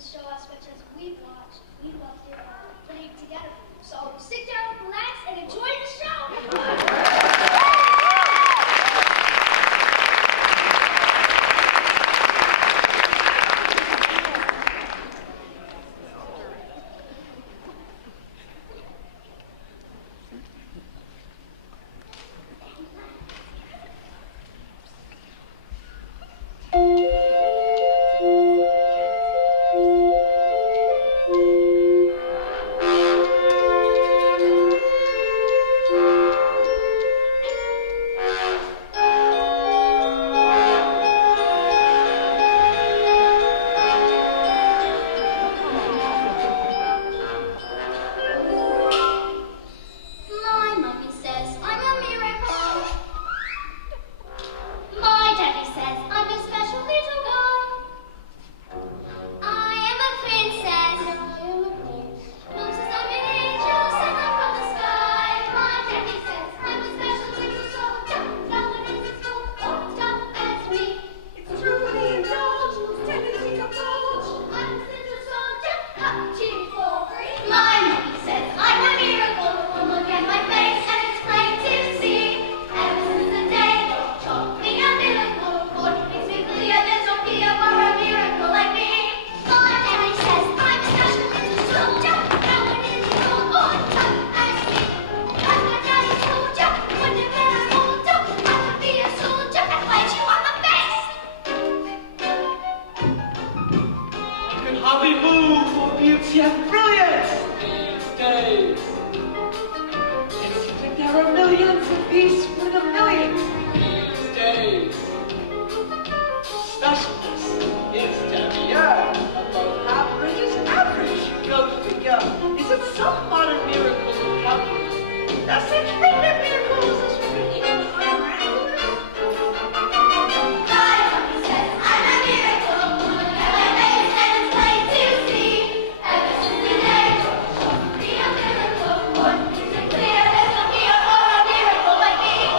show as much as we've watched. We loved it putting it together. So sit down, relax, and enjoy the show. Like me.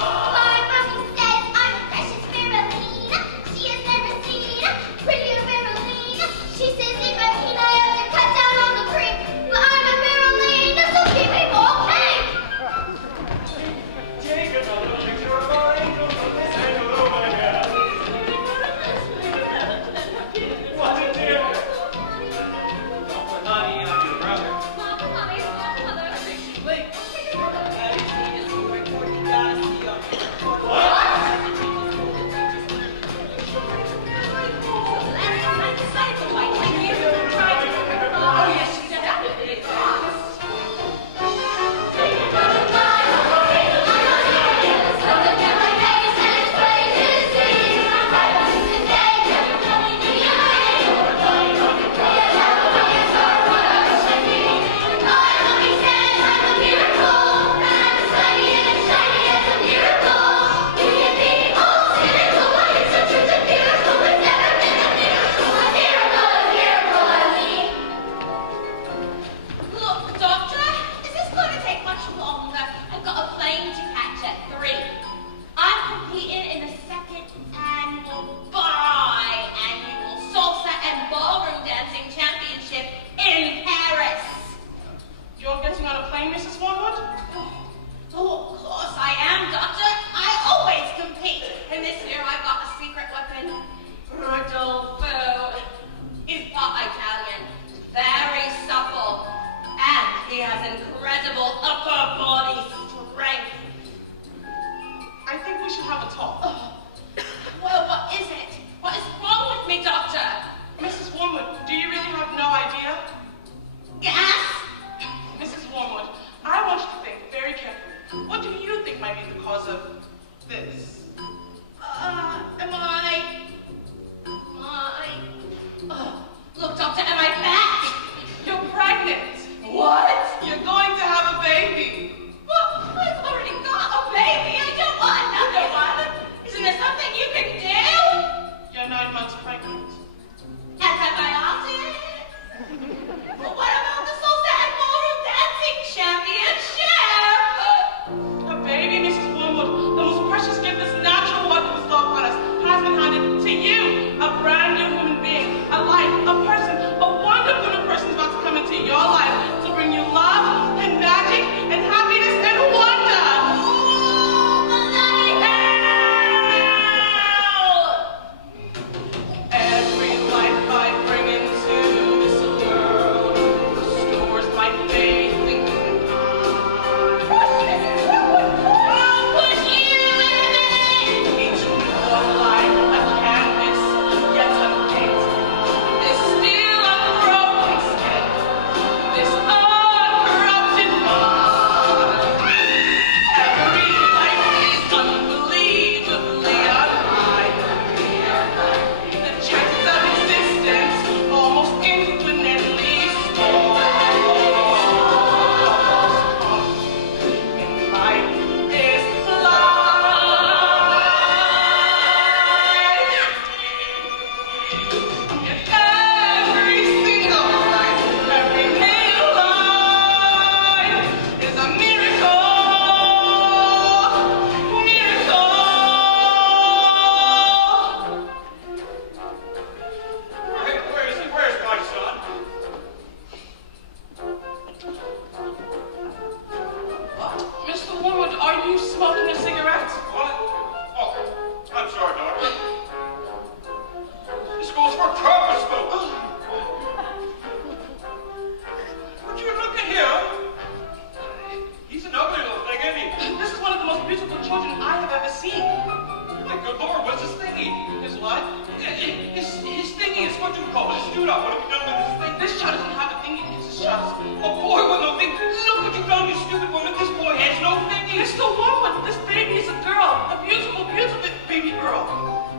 Suit up. What have you done with this thing? This child doesn't have a finger. It's a child. A boy with no finger. Look what you've done, you stupid woman. This boy has no fingers. Mr. Wormwood, this baby is a girl. A beautiful, beautiful baby girl.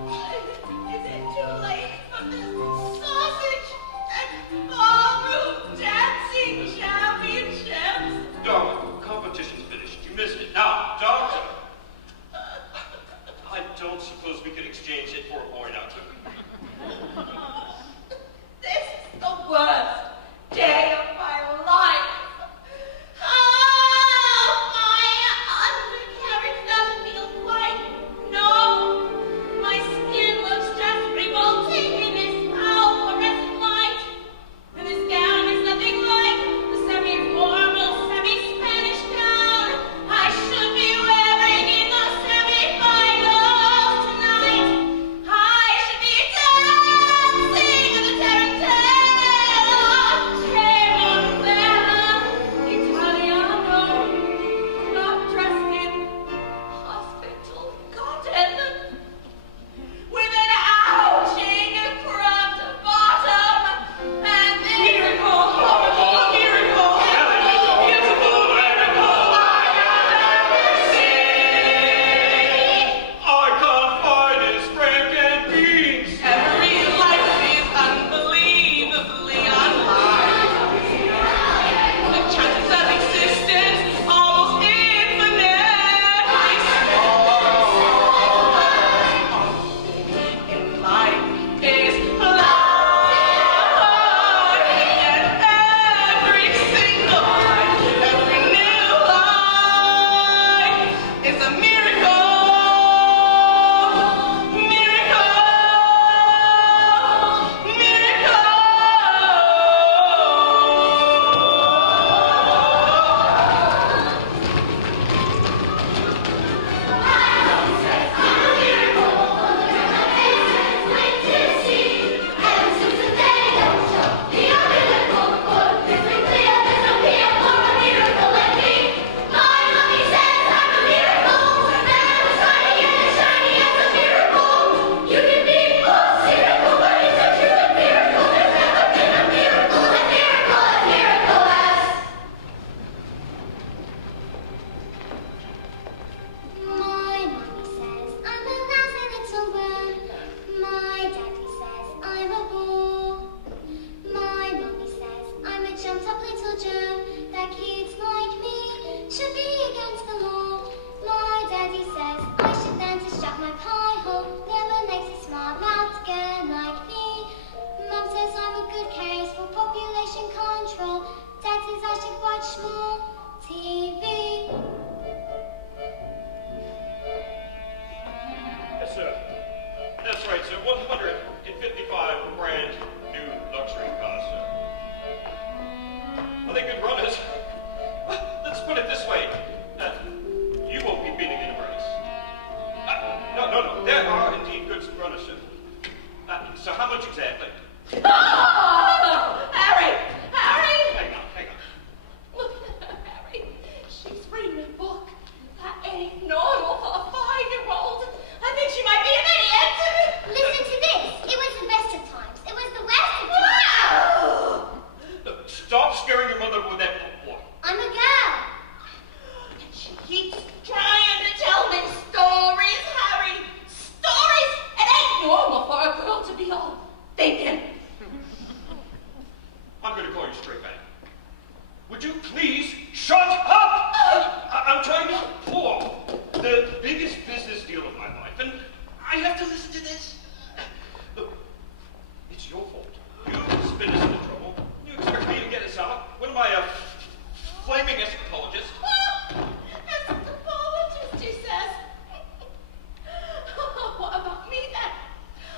Is it too late for the sausage and ballroom dancing championships? Darling, competition's finished. You missed it. Now, darling. I don't suppose we could exchange it for a boy now, could we? This is the worst day of my life. Oh, my undercarriage doesn't feel quite. No, my skin looks just revolting in this fluorescent light. And this gown is nothing like the semi-formal, semi-Spanish gown I should be wearing in the semi-finals tonight. I should be dancing in the tarantella, Italiano, not dressed in hospital cotton, with an ouching front bottom, and miracle, a miracle, beautiful miracle I have ever seen. I can't find his frank and beans. Every life is unbelievably unlike. The chances of existence almost infinitely small. In life is life, and every single life, every new life is a miracle. My mommy says I'm a lousy little bird. My daddy says I'm a bull. My mommy says I'm a jumped up little germ that kids like me should be against the law. My daddy says I should learn to shut my pie hole. Never makes a smart mouth again like me. Mum says I'm a good case for population control. Dad says I should watch more TV. Yes, sir. That's right, sir. 155 brand new luxury cars, sir. Are they good runners? Let's put it this way. You won't be beating in a race. No. There are indeed good runners, sir. So how much exactly? Oh! Harry! Hang on. Look at her, Harry. She's reading a book. That ain't normal for a 5-year-old. I think she might be an idiot. Listen to this. It was the best of times. It was the worst of times. Wow! Look, stop scaring your mother with that boy. I'm a girl. And she keeps trying to tell me stories, Harry. Stories! It ain't normal for a girl to be all thinking. I'm going to call you straight back. Would you please shut up? I'm trying to pull the biggest business deal of my life, and I have to listen to this. Look, it's your fault. You spin us into trouble. You expect me to get us out? What am I, a flaming escapologist? Escapologist, he says. What about me then?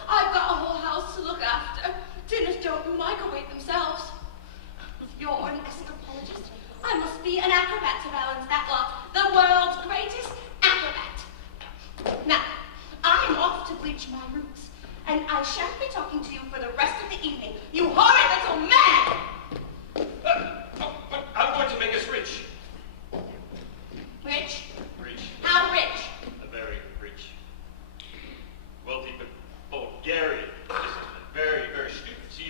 I've got a whole house to look after. Dinners don't microwave themselves. If you're an escapologist, I must be an acrobat to balance that lot. The world's greatest acrobat. Now, I'm off to bleach my roots, and I shan't be talking to you for the rest of the evening, you horrid little man! But I'm going to make us rich. Rich? Rich. How rich? Very rich. Wealthy, but Bulgarian. Very, very stupid. See,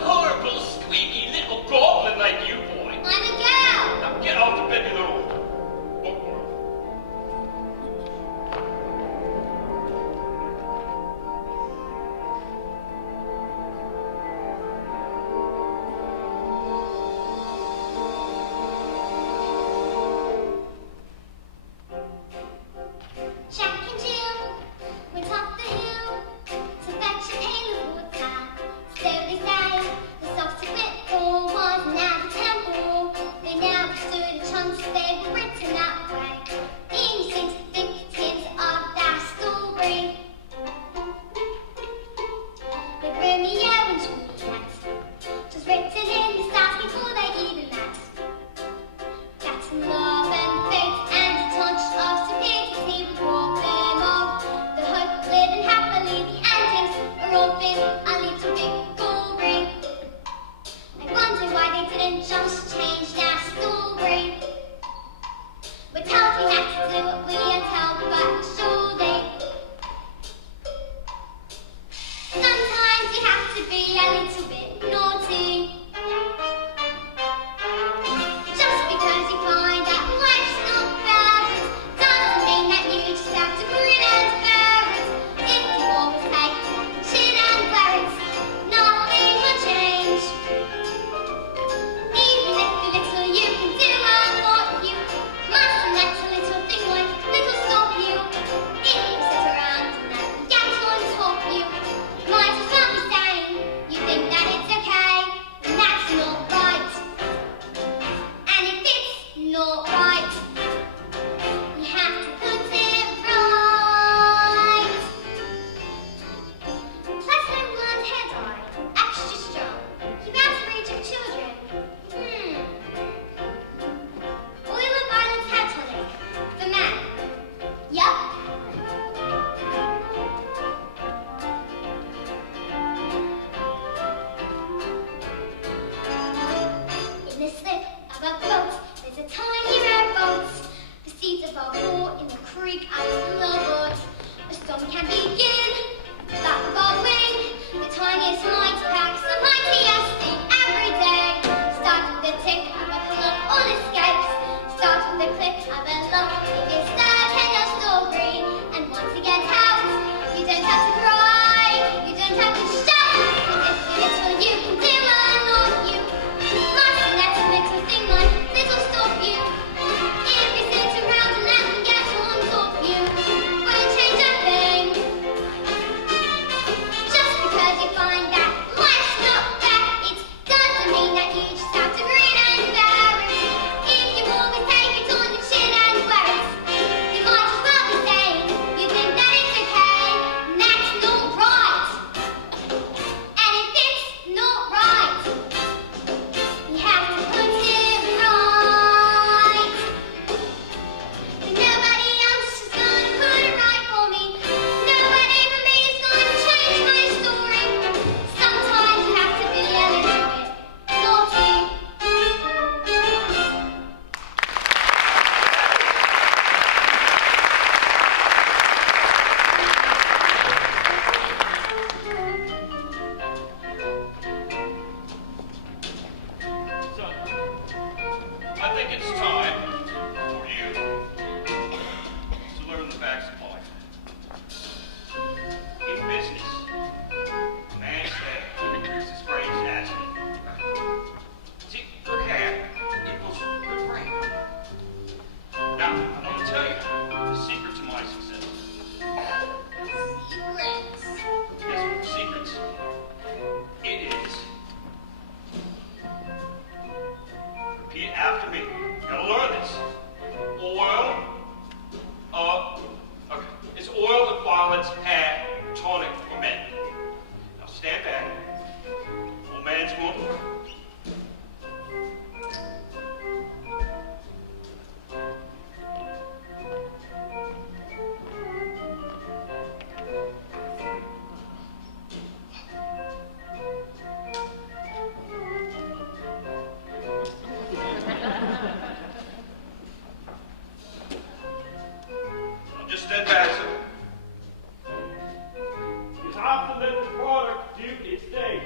horrible, squeaky little goblin like you, boy. I'm a girl. Now get out of bed, you little bookworm. Jack and Jill went up the hill to fetch a pail of water. So they say the subsequent fall was now the temple. They never stood a chance, they were written that way. Innocent victims of that story. Like Romeo and Juliet, just written in the stars before they even met. That's love and faith and a touch of stupidity brought them up. The hope of living happily, the endings are often a little bit gory. I wonder why they didn't just change their story. We're told we have to do what we are told, but surely sometimes you have to be a little bit naughty. Just because you find that life's not balanced doesn't mean that you just have to grin and bear it. If you always take chin and wear it, nothing will change. Even if the little you can do and what you mustn't let a little thing like little stop you. If you sit around and let the gangs on top you, might as well be saying you think that it's okay, and that's not right. And if it's not right, you have to put it right. Platinum blonde hair dye, extra strong. Keep out of reach of children. Oil of violence hair tonic for men. Yup. In the slip of a boat, there's a tiny rowboat. The seeds of a war in the creek I float. A storm can begin, that of a wing. The tiniest light packs a mightiest thing every day. Start with the tick of a clock, all escapes. Start with the click of a lock, if it's stuck in your story. And once it gets out, you don't have to cry, you don't have to shout. If the little you can do and not you, mustn't let a little thing like this'll stop you. If you sit around and let them get on top you, won't change a thing. Just because you find that life's not fair, it doesn't mean that you just have to grin and bear it. If you always take it on your chin and wear it, you might as well be saying you think that it's okay, and that's not right. And if it's not right, you have to put it right. But nobody else is gonna put it right for me. Nobody but me is gonna change my story. Sometimes you have to be a little bit naughty. So, I think it's time for you to learn the facts of life. In business, a man's head is as great as it. See, good hair equals good brain. Now, I'm going to tell you the secret to my success. Secrets. Guess what the secrets? It is. Repeat after me. You gotta learn this. Oil okay. It's oil of violence hair tonic for men. Now stand back. Old man's going to work. Just stand back, sir. You have to let the product do its thing.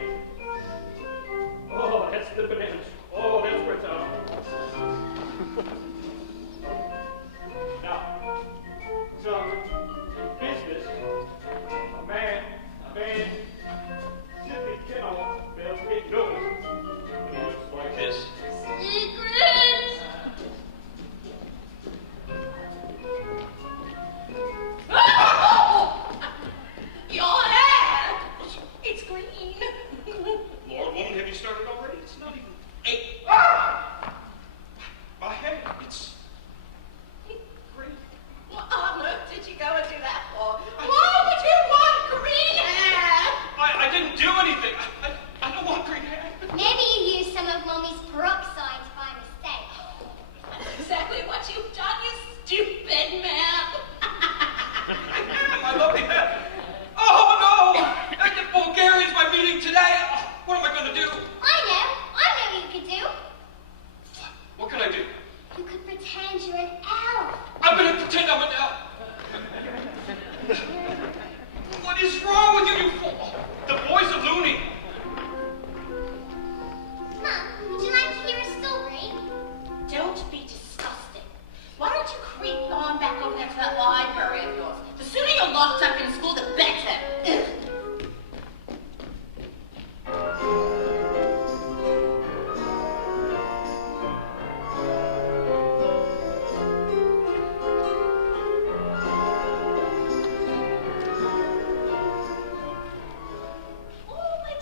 pretend you're an elf. I'm gonna pretend I'm an elf. What is wrong with you, you fool? The boy's a loony. Mom, would you like to hear a story? Don't be disgusting. Why don't you creep on back over there to that library of yours? The sooner you're locked up in school, the better. Ugh. Oh, my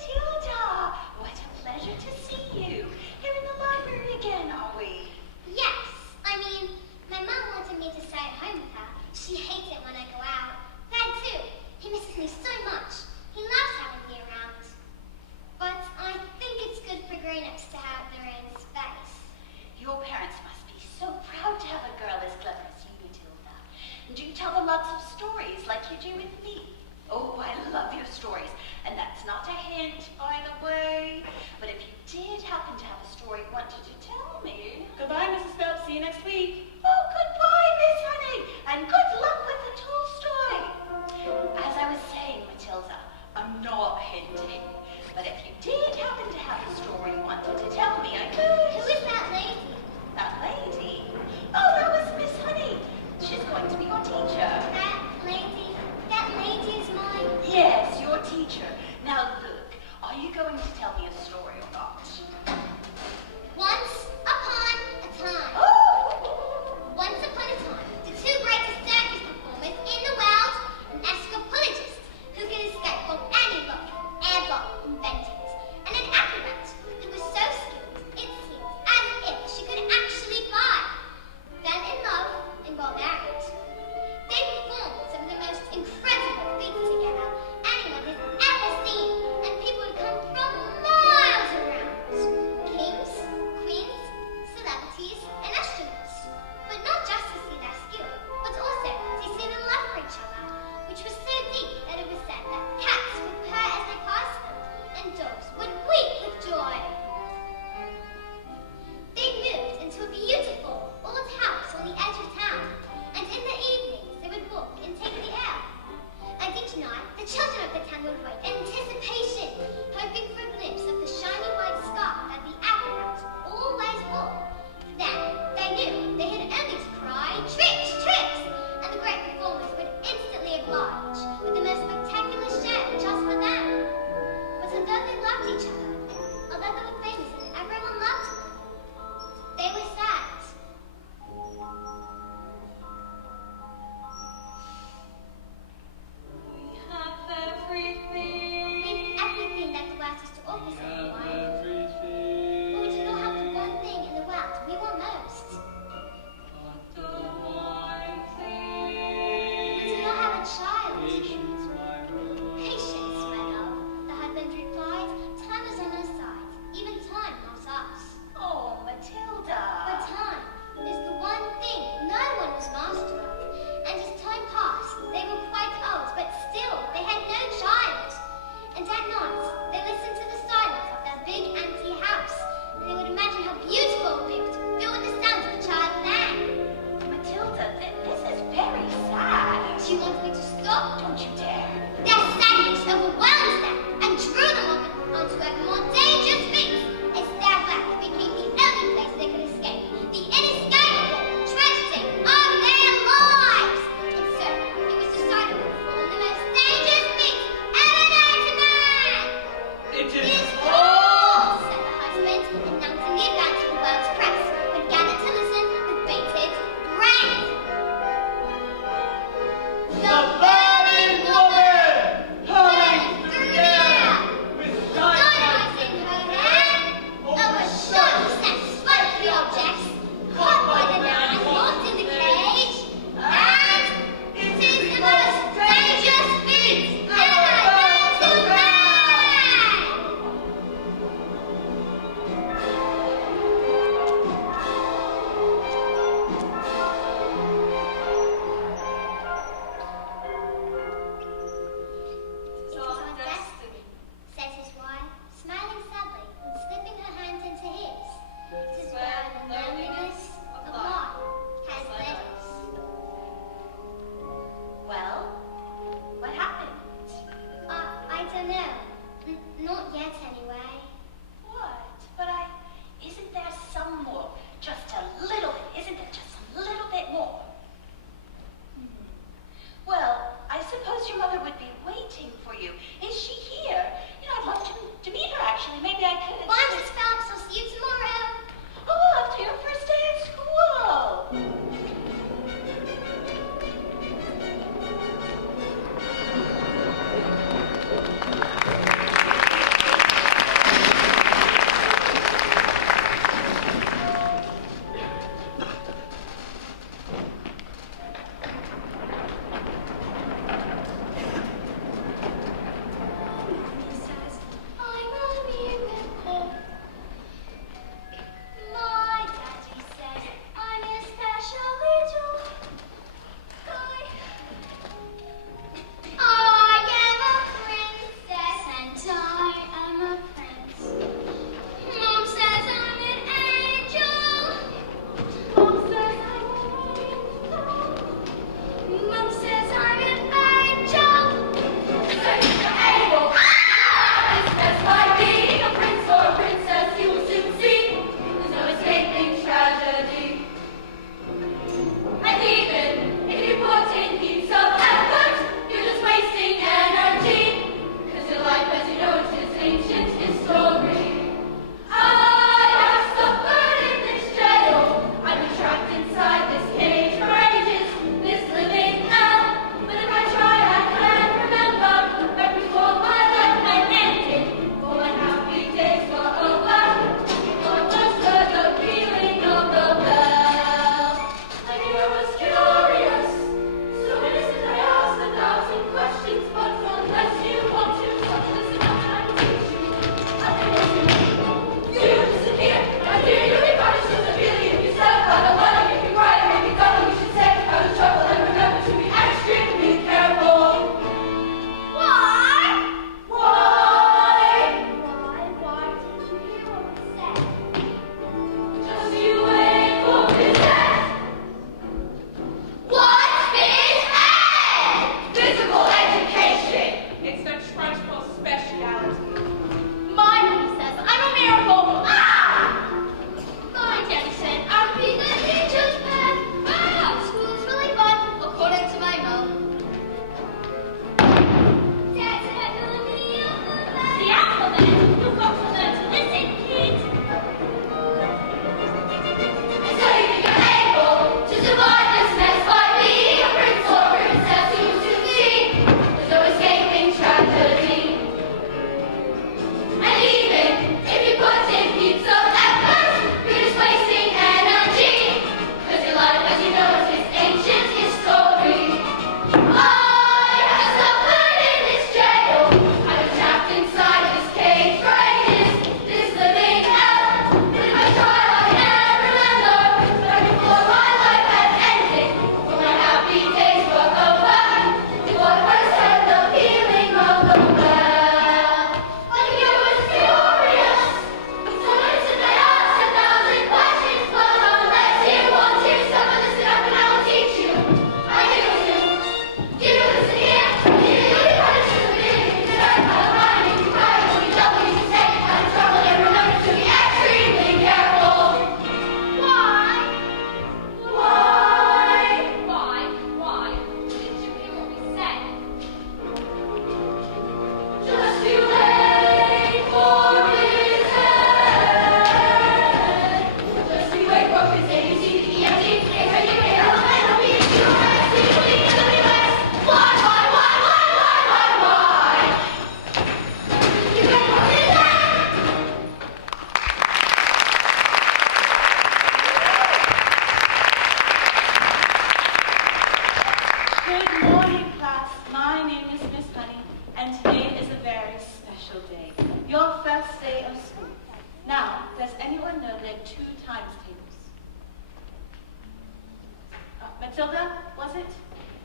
Matilda, was it?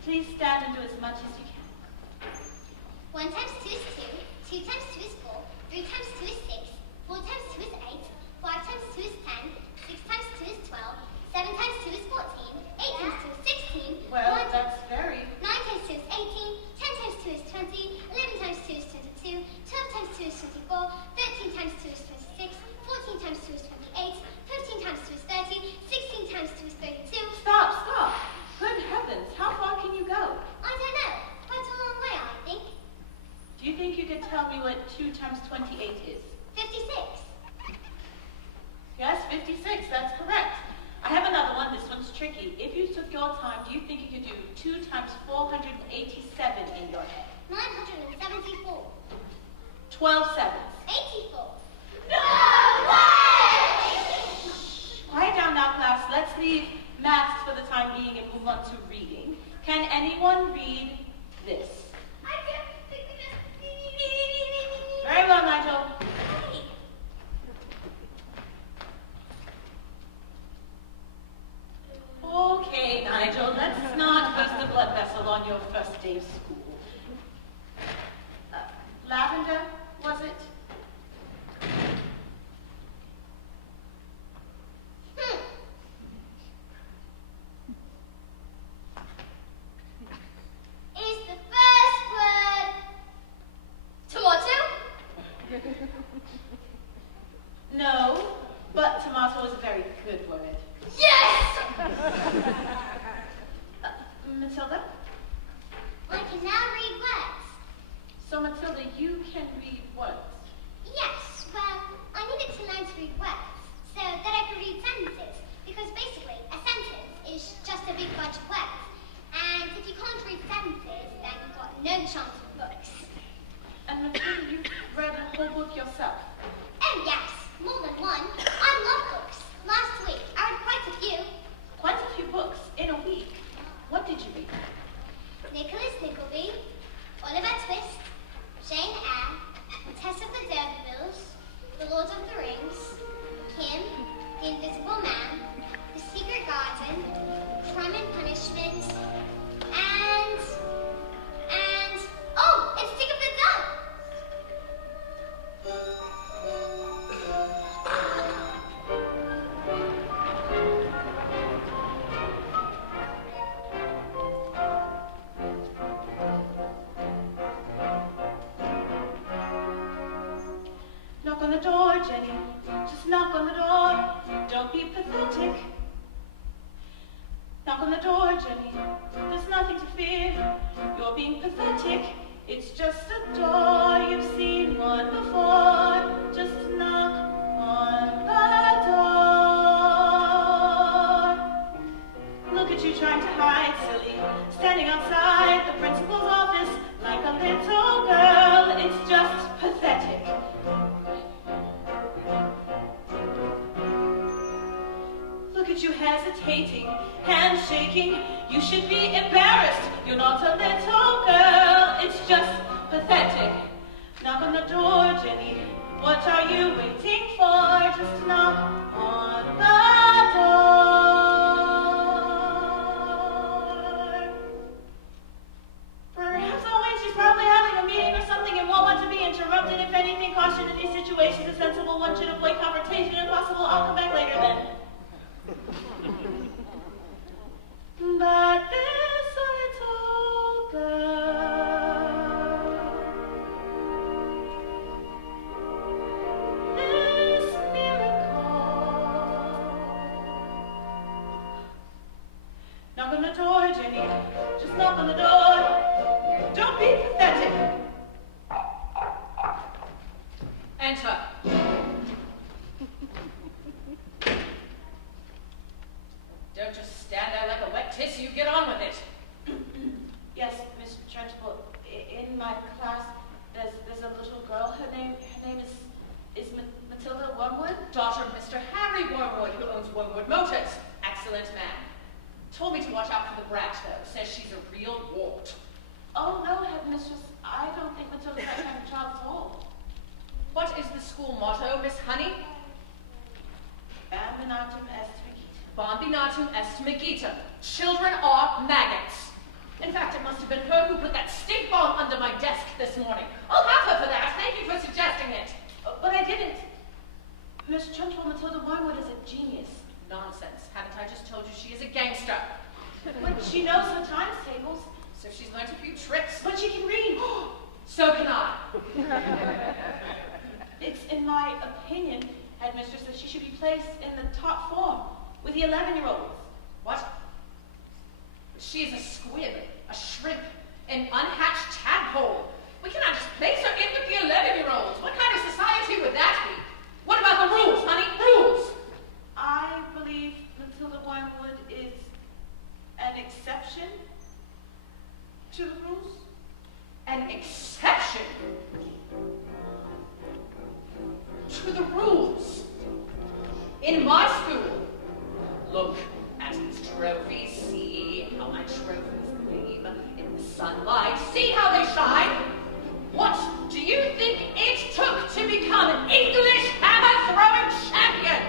Please stand and do as much as you can. 1 times 2 is 2, 2 times 2 is 4, 3 times 2 is 6, 4 times 2 is 8, 5 times 2 is 10, 6 times 2 is 12, 7 times 2 is 14, 8 times 2 is 16, Well, 9 that's very... 9 times 2 is 18, 10 times 2 is 20, 11 times 2 is 22, 12 times 2 is 24, 13 times 2 is 26, 14 times 2 is 28, 15 times 2 is 30, 16 times 2 is 32. Stop, stop. Good heavens, how far can you go? I don't know. Quite a long way, I think. Do you think you could tell me what 2 times 28 is? 56. Yes, 56, that's correct. I have another one, this one's tricky. If you took your time, do you think you could do 2 times 487 in your head? 974. 12 sevens. 84. No way! Quiet down now, class. Let's leave maths for the time being and move on to reading. Can anyone read this? I can't pick it up. Very well, Nigel. Hey. Okay, Nigel, let's not burst the blood vessel on your first day of school. Lavender, was it? Is the first word tomato? No, but tomato is a very good word. Yes! Matilda? I can now read words. So, Matilda, you can read words. Yes, well, I needed to learn to read words so that I could read sentences, because basically a sentence is just a big bunch of words. And if you can't read sentences, then you've got no chance with books. And Matilda, you've read a whole book yourself. Oh yes, more than one. I love books. Last week I read quite a few. Quite a few books in a week. What did you read? Nicholas Nickleby, Oliver Twist, Jane Eyre, Tess of the D'Urbervilles, The Lord of the Rings, Kim, The Invisible Man, The Secret Garden, Crime and Punishment, and oh, it's Stick of the Dog. Knock on the door, Jenny. Just knock on the door. Don't be pathetic. Knock on the door, Jenny. There's nothing to fear. You're being pathetic. It's just a door. You've seen one before. Just knock on the door. Look at you trying to hide, silly. Standing outside the principal's office like a little girl. It's just pathetic. Look at you hesitating, hands shaking. You should be embarrassed. You're not a little girl. It's just pathetic. Knock on the door, Jenny. What are you waiting for? Just knock on the door. Perhaps I'll wait. She's probably having a meeting or something and won't want to be interrupted. If anything, caution in these situations. A sensible one should avoid confrontation if possible. I'll come back later then. But this little girl, this Machinatu est Megita. Children are maggots. In fact, it must have been her who put that stink bomb under my desk this morning. I'll have her for that. Thank you for suggesting it. But I didn't. Miss Trunchbull Matilda Wormwood is a genius. Nonsense. Haven't I just told you she is a gangster? But she knows her times tables. So she's learned a few tricks. But she can read. So can I. It's in my opinion, headmistress, that she should be placed in the top form with the 11-year-olds. What? She's a squib, a shrimp, an unhatched tadpole. We cannot just place her in with the 11-year-olds. What kind of society would that be? What about the rules, honey? Rules! I believe Matilda Wormwood is an exception to the rules. An exception to the rules. In my school, look at these trophies. See how my trophies gleam in the sunlight. See how they shine. What do you think it took to become an English hammer-throwing champion?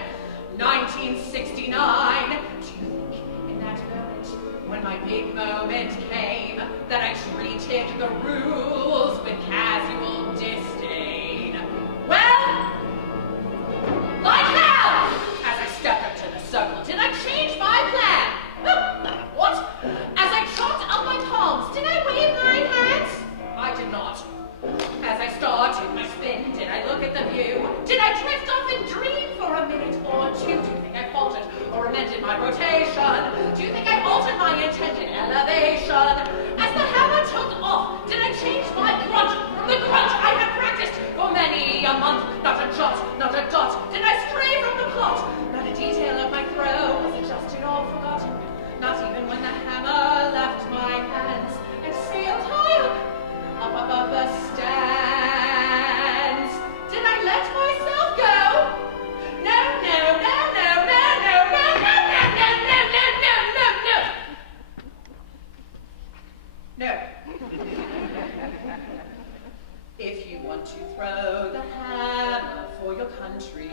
1969. Do you think in that moment, when my big moment came, that I treated the rules with casual disdain? Well, like how? As I stepped up to the circle, did I change my plan? What? As I chopped up my palms, did I wave my hands? I did not. As I started my spin, did I look at the view? Did I drift off and dream for a minute or two? Do you think I faltered or amended my rotation? Do you think I altered my intended elevation? As the hammer took off, did I change my grunt from the grunt I had practiced for many a month? Not a jot, not a dot. Did I stray from the plot? Not a detail of my throw was adjusted or forgotten. Not even when the hammer left my hands and sailed high up above the stands. Did I let myself go? No, no, no, no, no, no, no, no, no, no, no, no, no, no. No. If you want to throw the hammer for your country,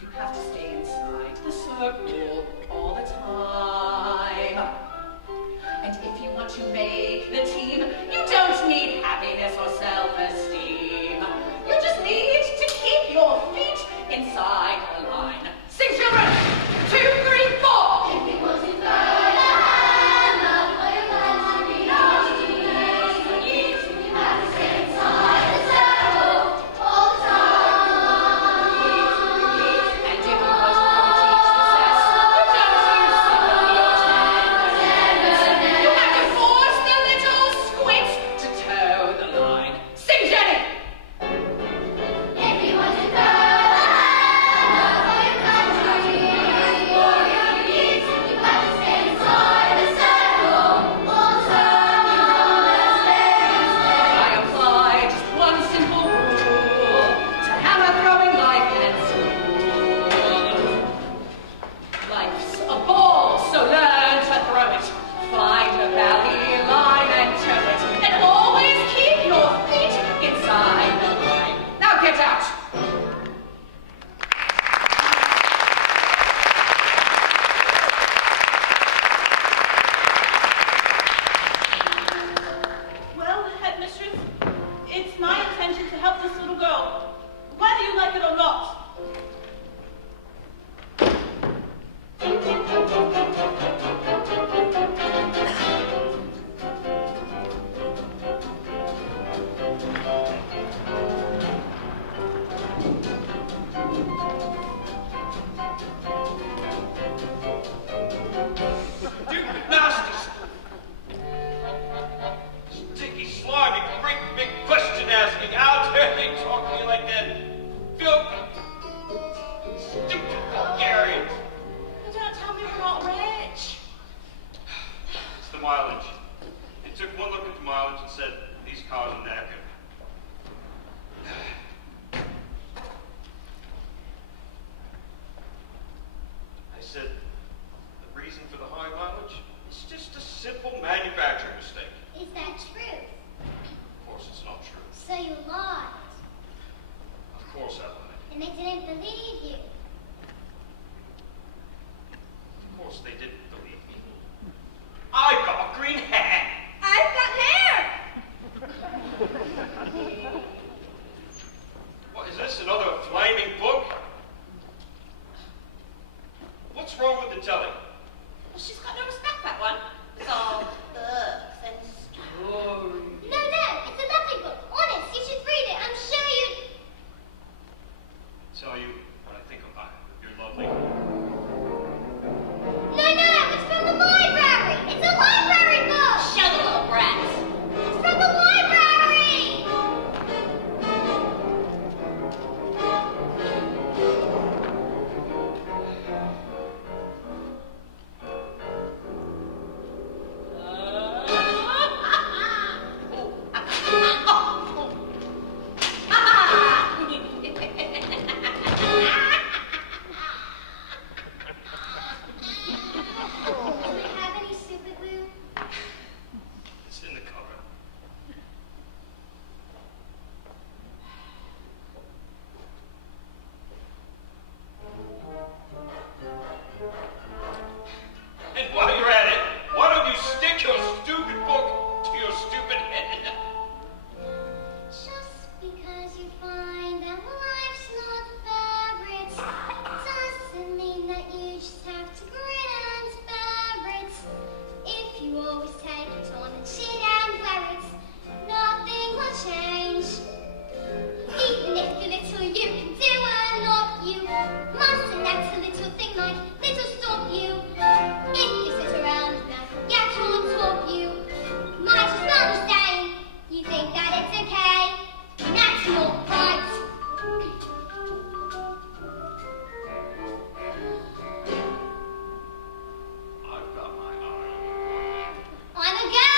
you have to stay inside the circle all the time. And if you want to make the team, you don't need happiness or self-esteem. You just need to keep your feet inside the line. Sing, children! 2, 3, 4! If you want to throw the hammer for your country, you have to stay inside the circle all the time. And if you want to teach success, you don't use simply your tenderness. You have to force the little squint to toe the line. Sing, Jenny! If you want to throw the hammer for your country, you have to stay inside the circle all the time. I apply just one simple rule to hammer throwing life and school. Life's a ball, so learn to throw it. Find a valley line and toe it. And always keep your feet inside the line. Now get out! Well, headmistress, it's my intention to help this little girl, whether you like it or not. You nasty, sticky, slimy, great big question asking. How dare they talk to me like that? Filthy, stupid Bulgarians. Don't tell me we're not rich. It's the mileage. He took one look at the mileage and said, these cars are knackered. I said, the reason for the high mileage is just a simple manufacturing mistake. Is that true? Of course it's not true. So you lied, Of course I lied. and they didn't believe you. tell you what I think about it. You're lovely. No, it's from the library. It's a library book. Shut the little brat. It's from the library. Do they have any super glue? It's in the cupboard. And while you're at it, why don't you stick your stupid book to your stupid head? Just because you find that life's not fair, it doesn't mean that you just have to grin and bear it. If you always take it on the chin and wear it, nothing will change. Even if the little you can do a lot, you mustn't let a little thing like little stop you. If you sit around and get on top, you might as well be saying you think that it's okay, and that's not right. I've got my eye. I'm a girl.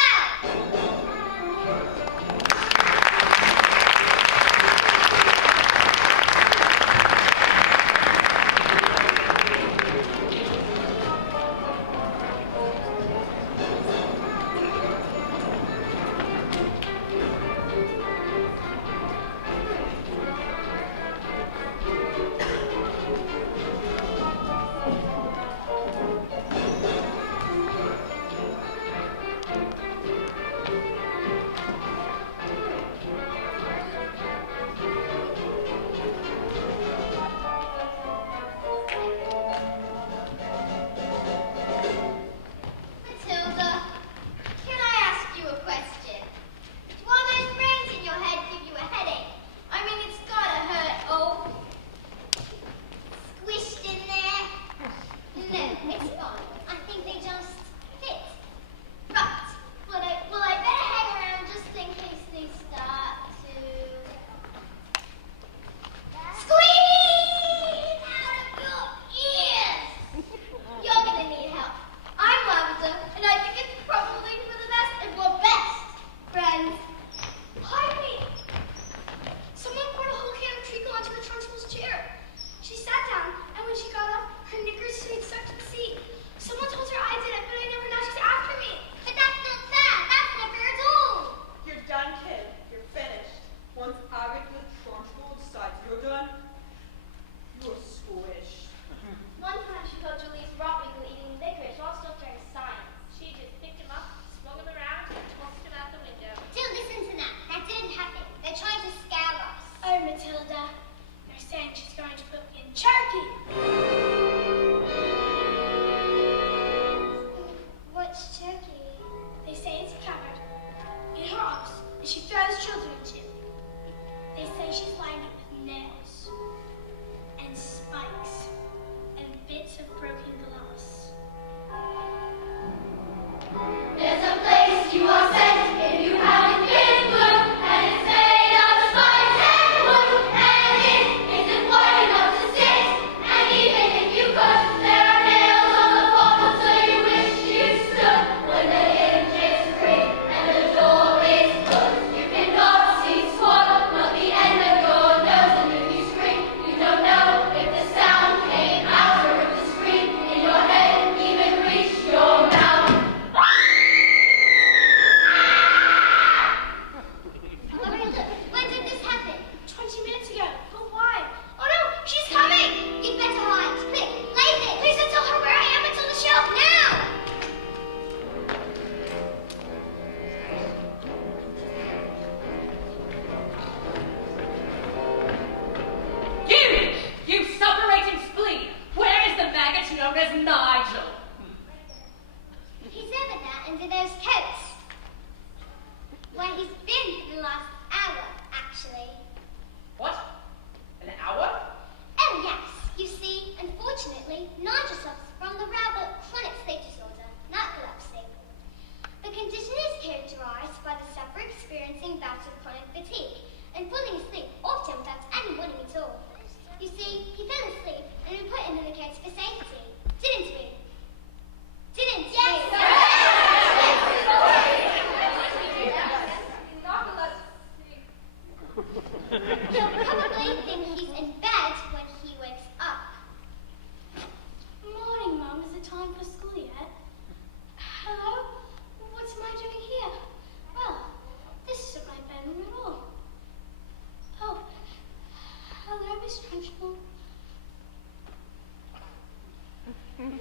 Amanda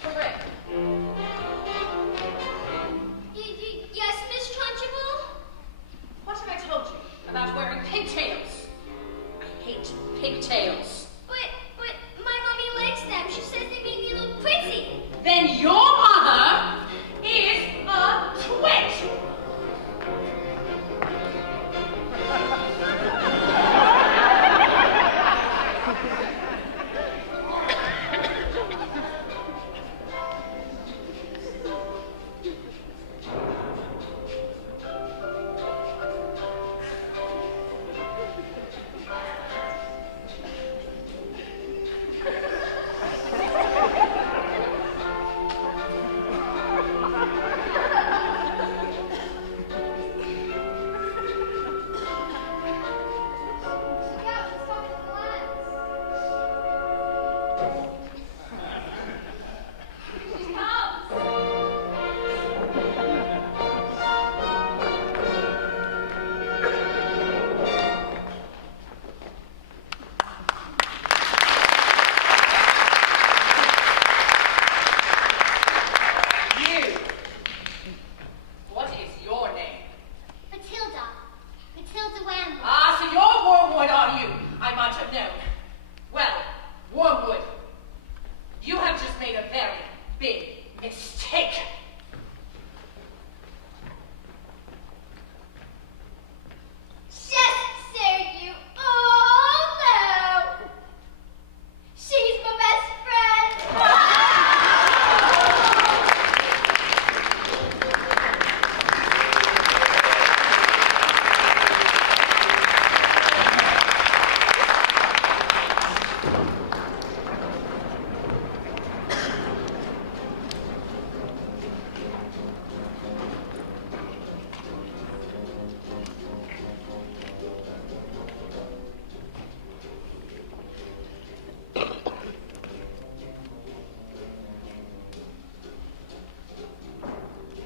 Frick. Yes, Miss Trunchbull? What have I told you about wearing pigtails? I hate pigtails. But my mommy likes them. She says they make me look pretty. Then your mother is a twit! Matilda Wormwood. Ah, so you're Wormwood, are you? I might have known. Well, Wormwood, you have just made a very big mistake. Just so you all know, she's my best friend.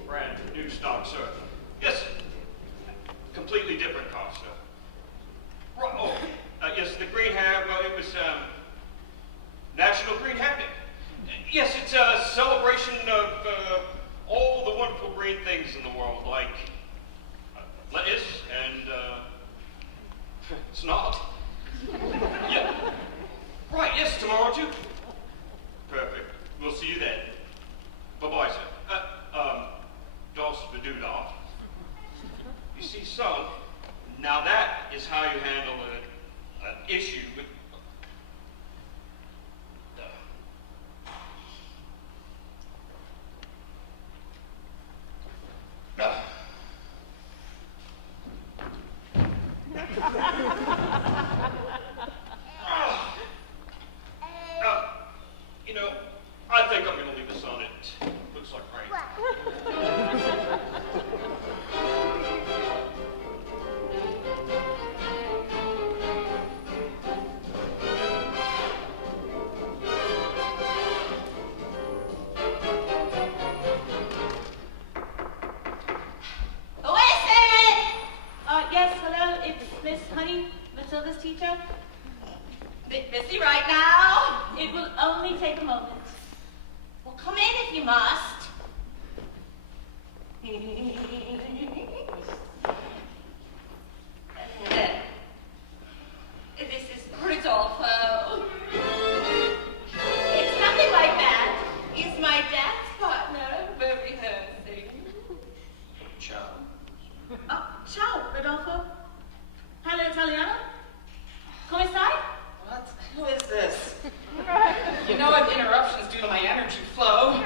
Brand new stock, sir. Yes. Completely different car, sir. Right, yes, the green hair, well, it was, National Green Hair Day. Yes, it's a celebration of, all the wonderful green things in the world, like, lettuce and, snot. Yeah. Right, yes, tomorrow too. Perfect. We'll see you then. Bye-bye, sir. Dos Bedoodah. You see, son, now that is how you handle an issue with... You know, I think I'm going to leave this on. It looks like rain. Yes, hello, it's Miss Honey, Matilda's teacher. Busy right now? It will only take a moment. Well, come in if you must. This is Rodolfo. It's nothing like that. He's my dance partner for rehearsing. Ciao. Oh, ciao, Rodolfo. Hello, Italiano. Come stai? What? Who is this? You know I have interruptions due to my energy flow.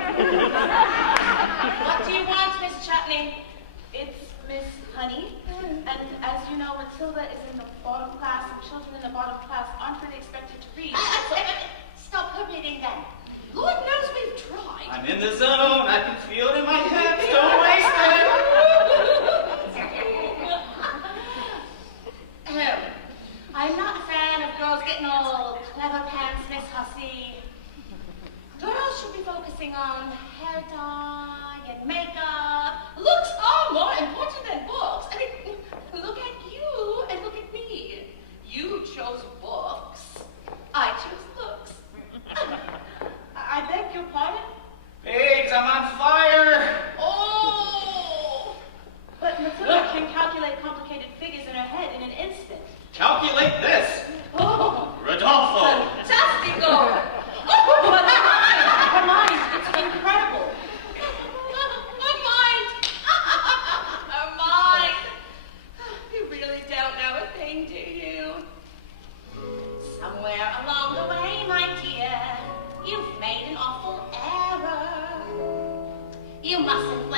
What do you want, Miss Chutney? It's Miss Honey. And as you know, Matilda is in the bottom class, and children in the bottom class aren't really expected to read. Stop her reading then. Lord knows we've tried. I'm in the zone. I can feel it in my hips. Don't waste it. I'm not a fan of girls getting all clever pants, Miss Hussey. Girls should be focusing on hair dye and makeup. Looks are more important than books. I mean,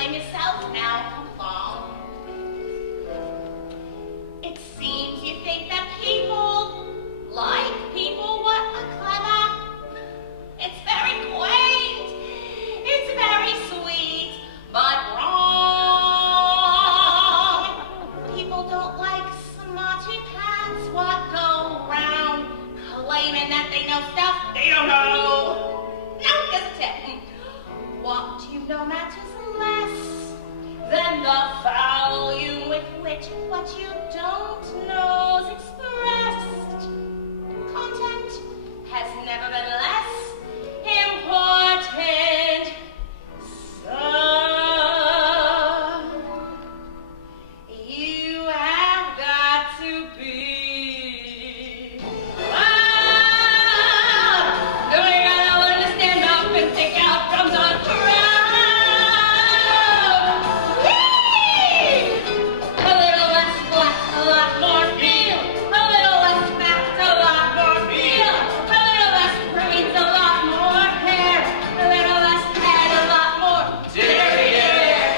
blame yourself now. Come along. It seems you think that people like people what are clever. It's very quaint. It's very sweet, but wrong. People don't like smarty pants what go round claiming that they know stuff they don't know. No, just tip. What you know matters less than the volume with which what you don't know is expressed. Content has never been less important. So you have got to be loud. You gotta learn to stand up and stick out from the crowd. Whee! A little less black, a lot more feel. A little less fast, a lot more feel. A little less braids, a lot more hair. A little less head, a lot more derriere.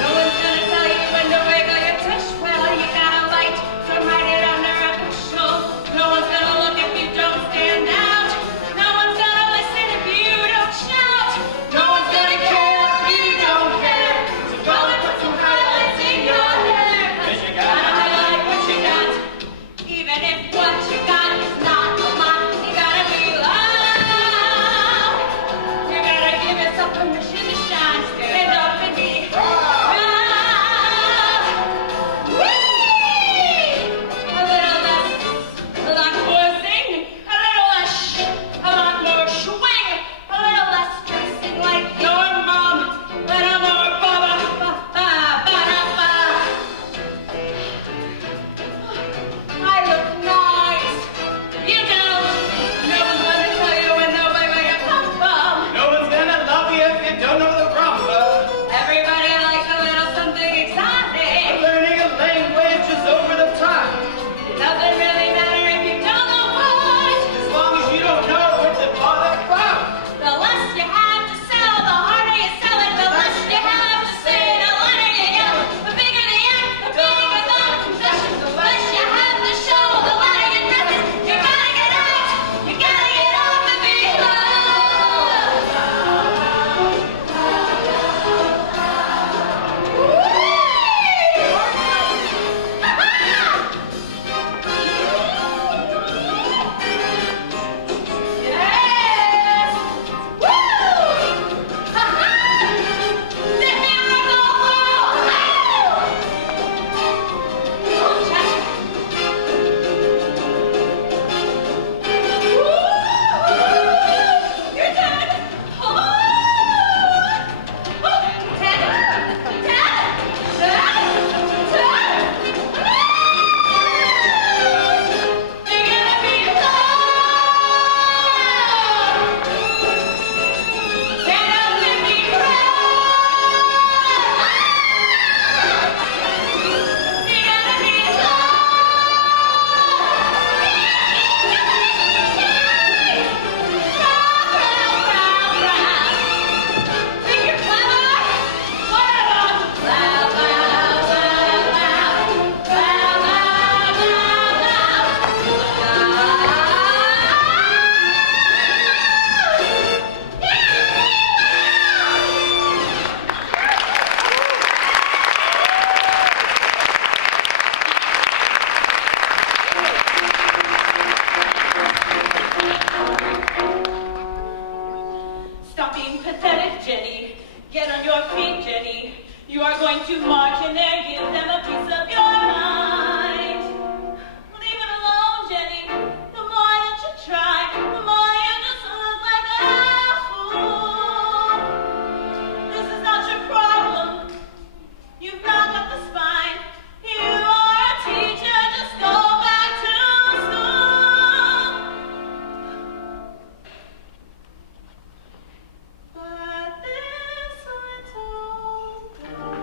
No one's gonna tell you when to wiggle your tush. Well, you got a light to write it under a bushel. No one's gonna look if you don't stand out. No one's gonna listen if you don't shout. No one's gonna care if you don't care. So go and put some highlights in your hair. 'Cause you gotta highlight what you got. Even if what you got is not a lot, you gotta be loud. You gotta give yourself permission to shine. Stand up and be proud. Whee! A little less, a lot more zing. A little less a lot more swing. A little less dressing like your mom. A little more ba-ba-ba-ba-ba-ba. I look nice. You don't. No one's gonna tell you when the way where you come from. No one's gonna love you if you don't know the rumba. Everybody likes a little something exotic. Learning a language is over the top. Doesn't really matter if you don't know what. As long as you don't know what's it bother from. The less you have to sell, the harder you sell it. The less you have to say, the louder you yell. The bigger the act, the bigger the confession. The less you have to show, the louder you dress it. You gotta get out, you gotta get up and be Yes! Woo! Ha-ha! The miracle flow! Oh, cha-cha. Woo! You're done. Oh! Oh! Ten. You're gonna be loud. Stand up and be proud. You're gonna be proud. Think you're clever? Whatever. Loud, loud, loud, loud. Loud, loud, loud, Stop being pathetic, Jenny. Get on your feet, Jenny. You are going to march in there, give them a piece of your mind. Leave it alone, Jenny. The more that you try, the more you just look like a fool. This is not your problem. You've not got the spine. You are a teacher, just go back to school. But this little girl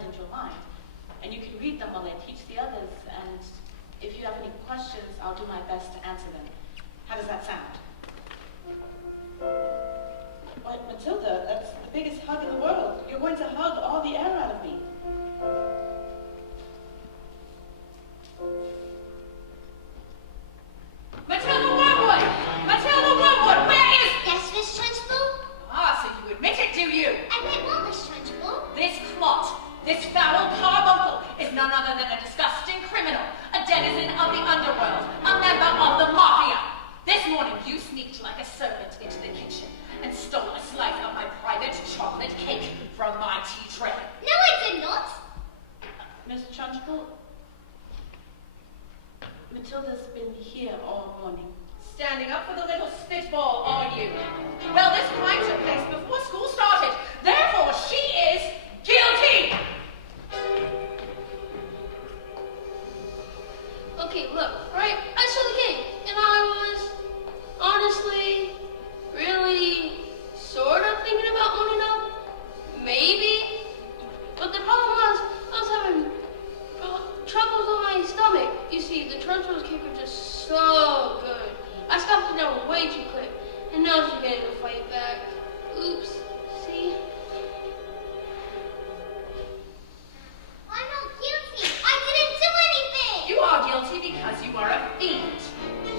challenge your mind. And you can read them while I teach the others, and if you have any questions, I'll do my best to answer them. How does that sound? Why, Matilda, that's the biggest hug in the world. You're going to hug all the air out of me. Matilda Wormwood! Matilda Wormwood, where is... Yes, Miss Trunchbull? Ah, so you admit it, do you? Admit what, Miss Trunchbull? This clot, this foul carbuncle, is none other than a disgusting criminal, a denizen of the underworld, a member of the mafia. This morning you sneaked like a serpent into the kitchen and stole a slice of my private chocolate cake from my tea tray. No, I did not. Miss Trunchbull, Matilda's been here all morning. Standing up for the little spitball, are you? Well, this crime took place before school started. Therefore, she is guilty! Okay, look, right? I saw the game, and I was honestly, really, sort of thinking about owning up. Maybe. But the problem was, I was having troubles on my stomach. You see, the Trunchbull's cake were just so good. I stopped it down way too quick, and now she's getting to fight back. Oops. See? I'm not guilty. I didn't do anything. You are guilty because you are a fiend.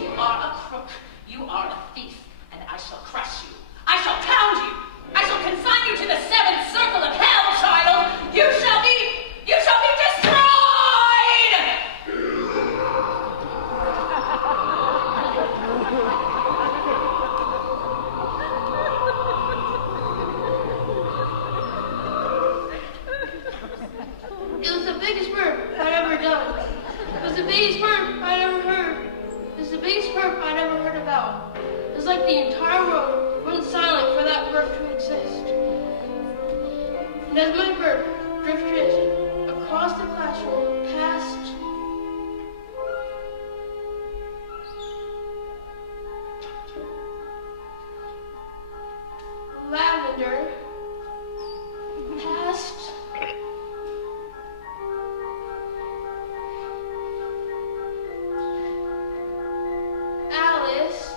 You are a crook. You are a thief. And I shall crush you. I shall pound you. I shall consign you to the seventh circle of hell, child. You shall be destroyed! It was the biggest burp I'd ever done. It was the biggest burp I'd ever heard. It was the biggest burp I'd ever heard about. It was like the entire world went silent for that burp to exist. And as my burp drifted across the classroom past lavender, past Alice,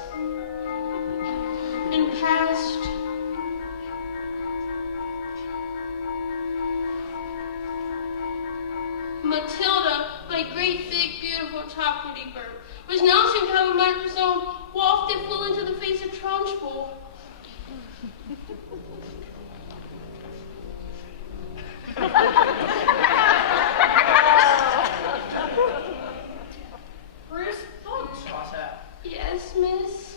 and past Matilda, my great big beautiful chocolatey bird, which now seemed to have a mind of its own, wafted full into the face of Trunchbull. Bruce Bogtrotter, Yes, miss?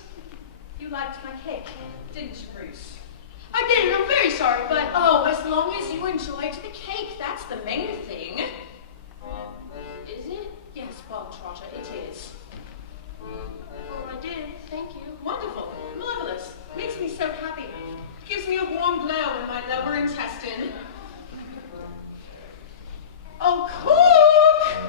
you liked my cake, didn't you, Bruce? I did, and I'm very sorry, but Oh, as long as you enjoyed the cake, that's the main thing. is it? Yes, Bogtrotter, it is. Oh, I did. Thank you. Wonderful, marvelous, makes me so happy. Gives me a warm glow in my lower intestine. Oh, cook!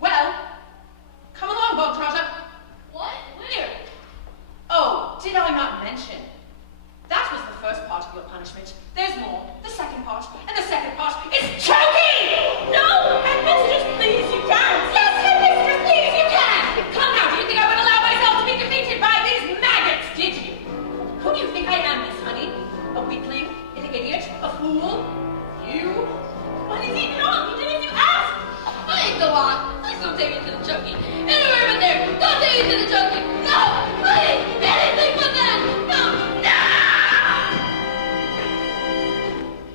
Well, come along, Bog Trotter. What? Where? Oh, did I not mention? That was the first part of your punishment. There's more. The second part. And the second part is choking! No! Headmistress, please, you can! Yes, headmistress, please, you can! Come now, do you think I would allow myself to be defeated by these maggots, did you? Who do you think I am, Miss Honey? A weakling? An idiot? A fool? You? What is he not? You did as you asked! Please go on. Please don't take me to the junkie. Anywhere but there. Don't take me to the junkie. No! Please! Anything but that! No! No!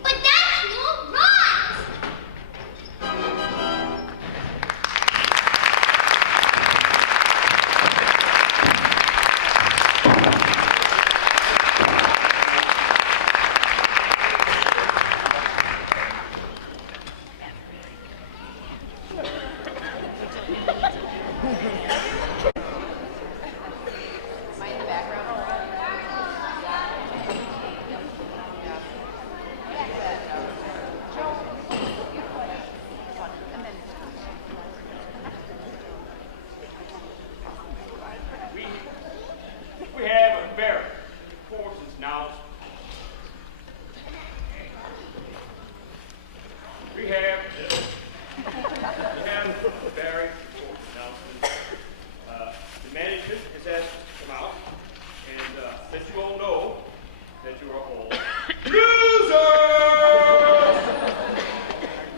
But that's not right! We have a very important announcement. We have a very important announcement. The management has asked us to come out and let you all know that you are all losers!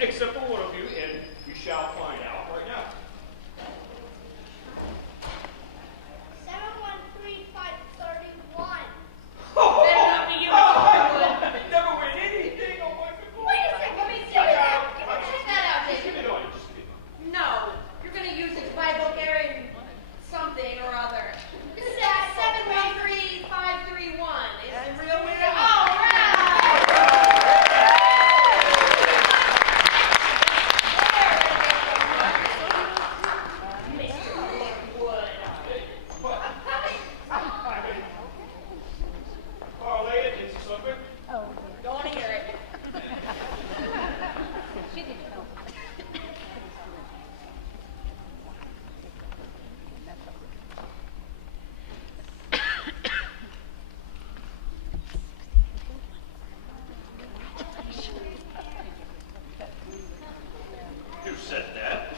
Except for one of you, and you shall find out right now. 713-531. Better not be you, Wormwood. Never win anything on my football. Wait a second, let me see that. Check that out, Just Jason. give it on you, just give it on you. No. You're going to use it to buy Bulgarian something or other. This is at 713-531. Is it real weird? All right. Parlay it into something. Don't want to hear it. Who said that?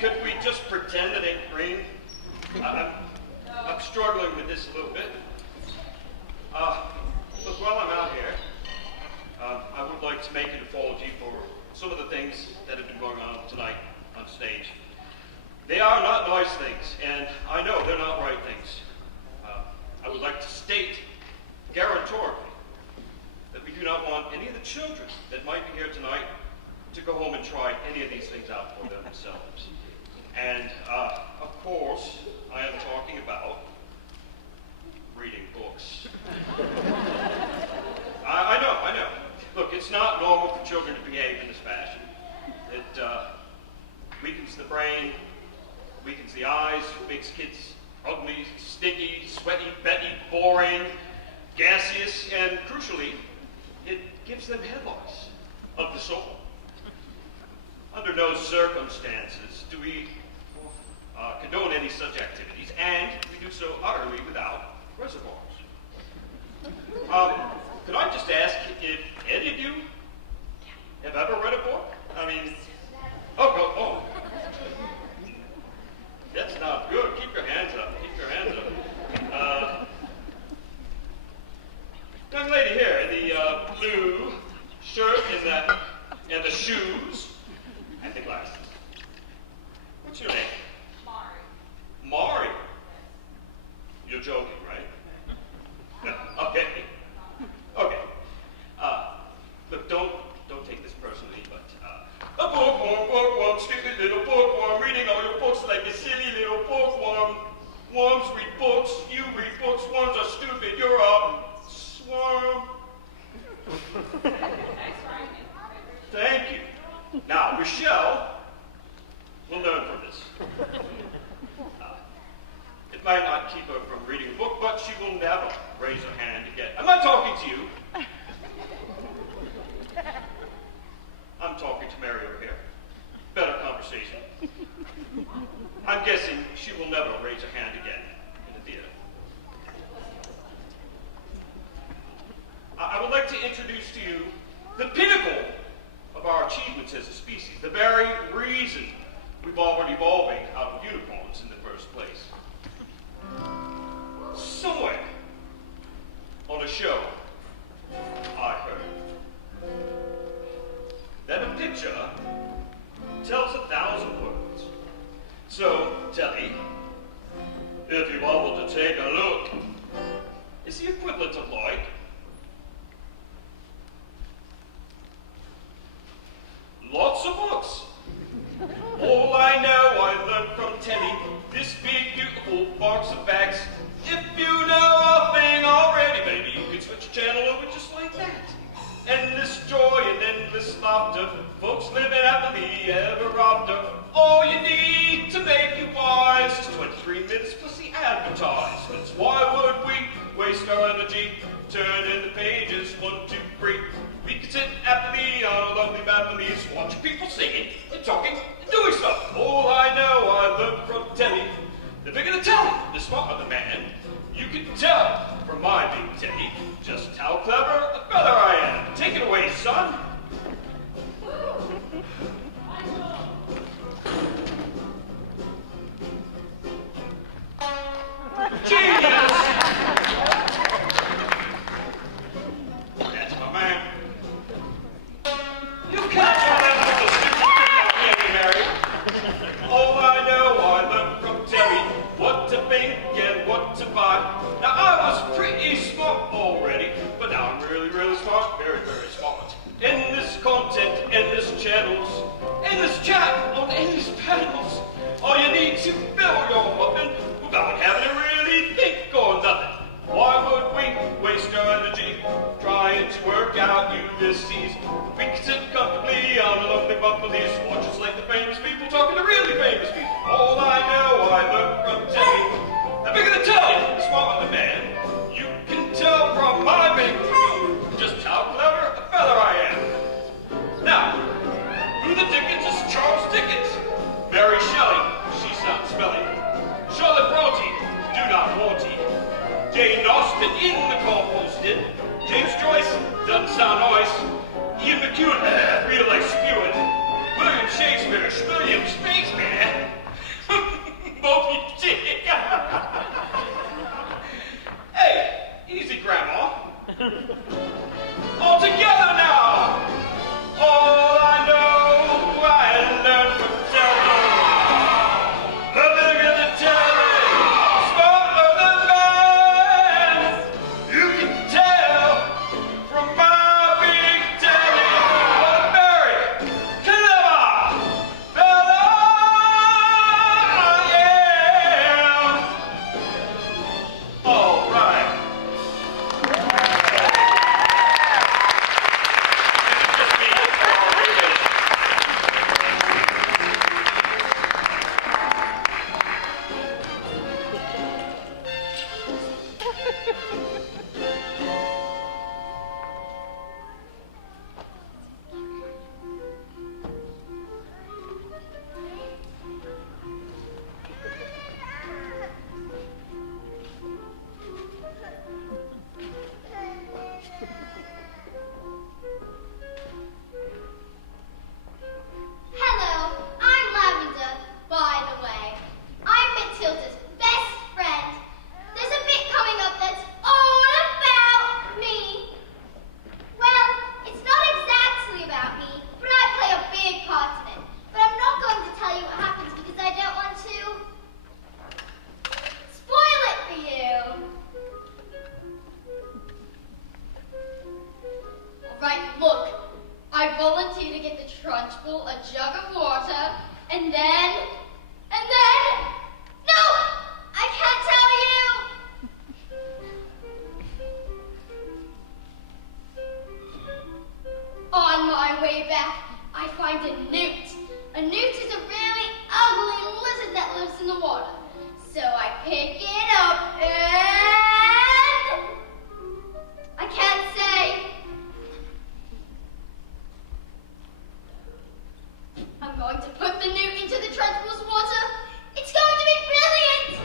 Could we just pretend it ain't green? I'm struggling with this a little bit. Look, while I'm out here, I would like to make an apology for some of the things that have been going on tonight on stage. They are not nice things, and I know they're not right things. I would like to state guarantorically that we do not want any of the children that might be here tonight to go home and try any of these things out for themselves. And, of course, I am talking about reading books. I know. Look, it's not normal for children to behave in this fashion. It weakens the brain, weakens the eyes, makes kids ugly, sticky, sweaty, betty, boring, gaseous, and crucially, it gives them head loss of the soul. Under no circumstances do we condone any such activities, and we do so utterly without reservoirs. Could I just ask if any of you have ever read a book? I mean, oh. That's not good. Keep your hands up. Young lady here in the blue shirt and the shoes and the glasses. What's your name? Mari. You're joking, right? No. Okay. Look, don't take this personally, but a bookworm, stupid little bookworm, reading all your books like a silly little bookworm. Worms read books, you read books, worms are stupid, you're a swarm. Thank you. Now, Michelle will learn from this. It might not keep her from reading a book, but she will never raise her hand again. I'm not talking to you. introduce to you the pinnacle of our achievements as a species, the very reason we've all been evolving out of unicorns in the first place. Somewhere on a show, I heard that a picture tells 1,000 words. So, Telly, if you want to take a look, is the equivalent of like lots of books. All I know I learned from Telly, this big beautiful box of facts. If you know a thing already, baby, you can switch channel over just like that. Endless joy and endless laughter, folks living happily ever after. All you need to make you wise is 23 minutes plus the advertisements. Why would we waste our energy turning the pages 1, 2, 3? We could sit happily on a lovely balconies, watching people singing and talking and doing stuff. All I know I learned from Telly. The bigger the telly, the smarter the man. You can tell from my big Telly just how clever a feather I am. Take it away, son. Genius! That's my man. You can't run out of the stupid thing Mary. All I know I learned from Terry what to think and what to buy. Now I was pretty smart already, but now I'm really, really smart, very, very smart. Endless content, endless channels, endless chat on endless panels. All you need to fill your muffin without having to really think or nothing. Why would we waste our energy trying to work out Ulysses? We can sit comfortably on a lonely bumblebees, watch us like the famous people talking to really famous people. All I know I learned from Telly. The bigger the telly, the smarter the man. You can tell from my big just how clever a feather I am. Now, who the Dickens is Charles Dickens? Mary Shelley, she's not smelly. Charlotte Bronte, do not want it. Jane Austen in the composted. James Joyce doesn't sound nice. Ian McEwan, real like spewing. William Shakespeare, William Shakespeare. Moby Dick. Hey, easy, Grandma. All together now. All I know I learned from Telly. The bigger the telly, smarter the man. You can tell from my big telly what a very clever fella I am. All right. Hello, I'm Lavender, by the way. I'm Matilda's best friend. There's a bit coming up that's all about me. Well, it's not exactly about me, but I play a big part in it. But I'm not going to tell you what happens because I don't want to spoil it for you. Alright, look. I volunteer to get the Trunchbull a jug of water, and then... No! I can't tell you! On my way back, I find a newt. A newt is a really ugly lizard that lives in the water. So I pick it up and... I can't say. I'm going to put the newt into the Trunchbull's water. It's going to be brilliant!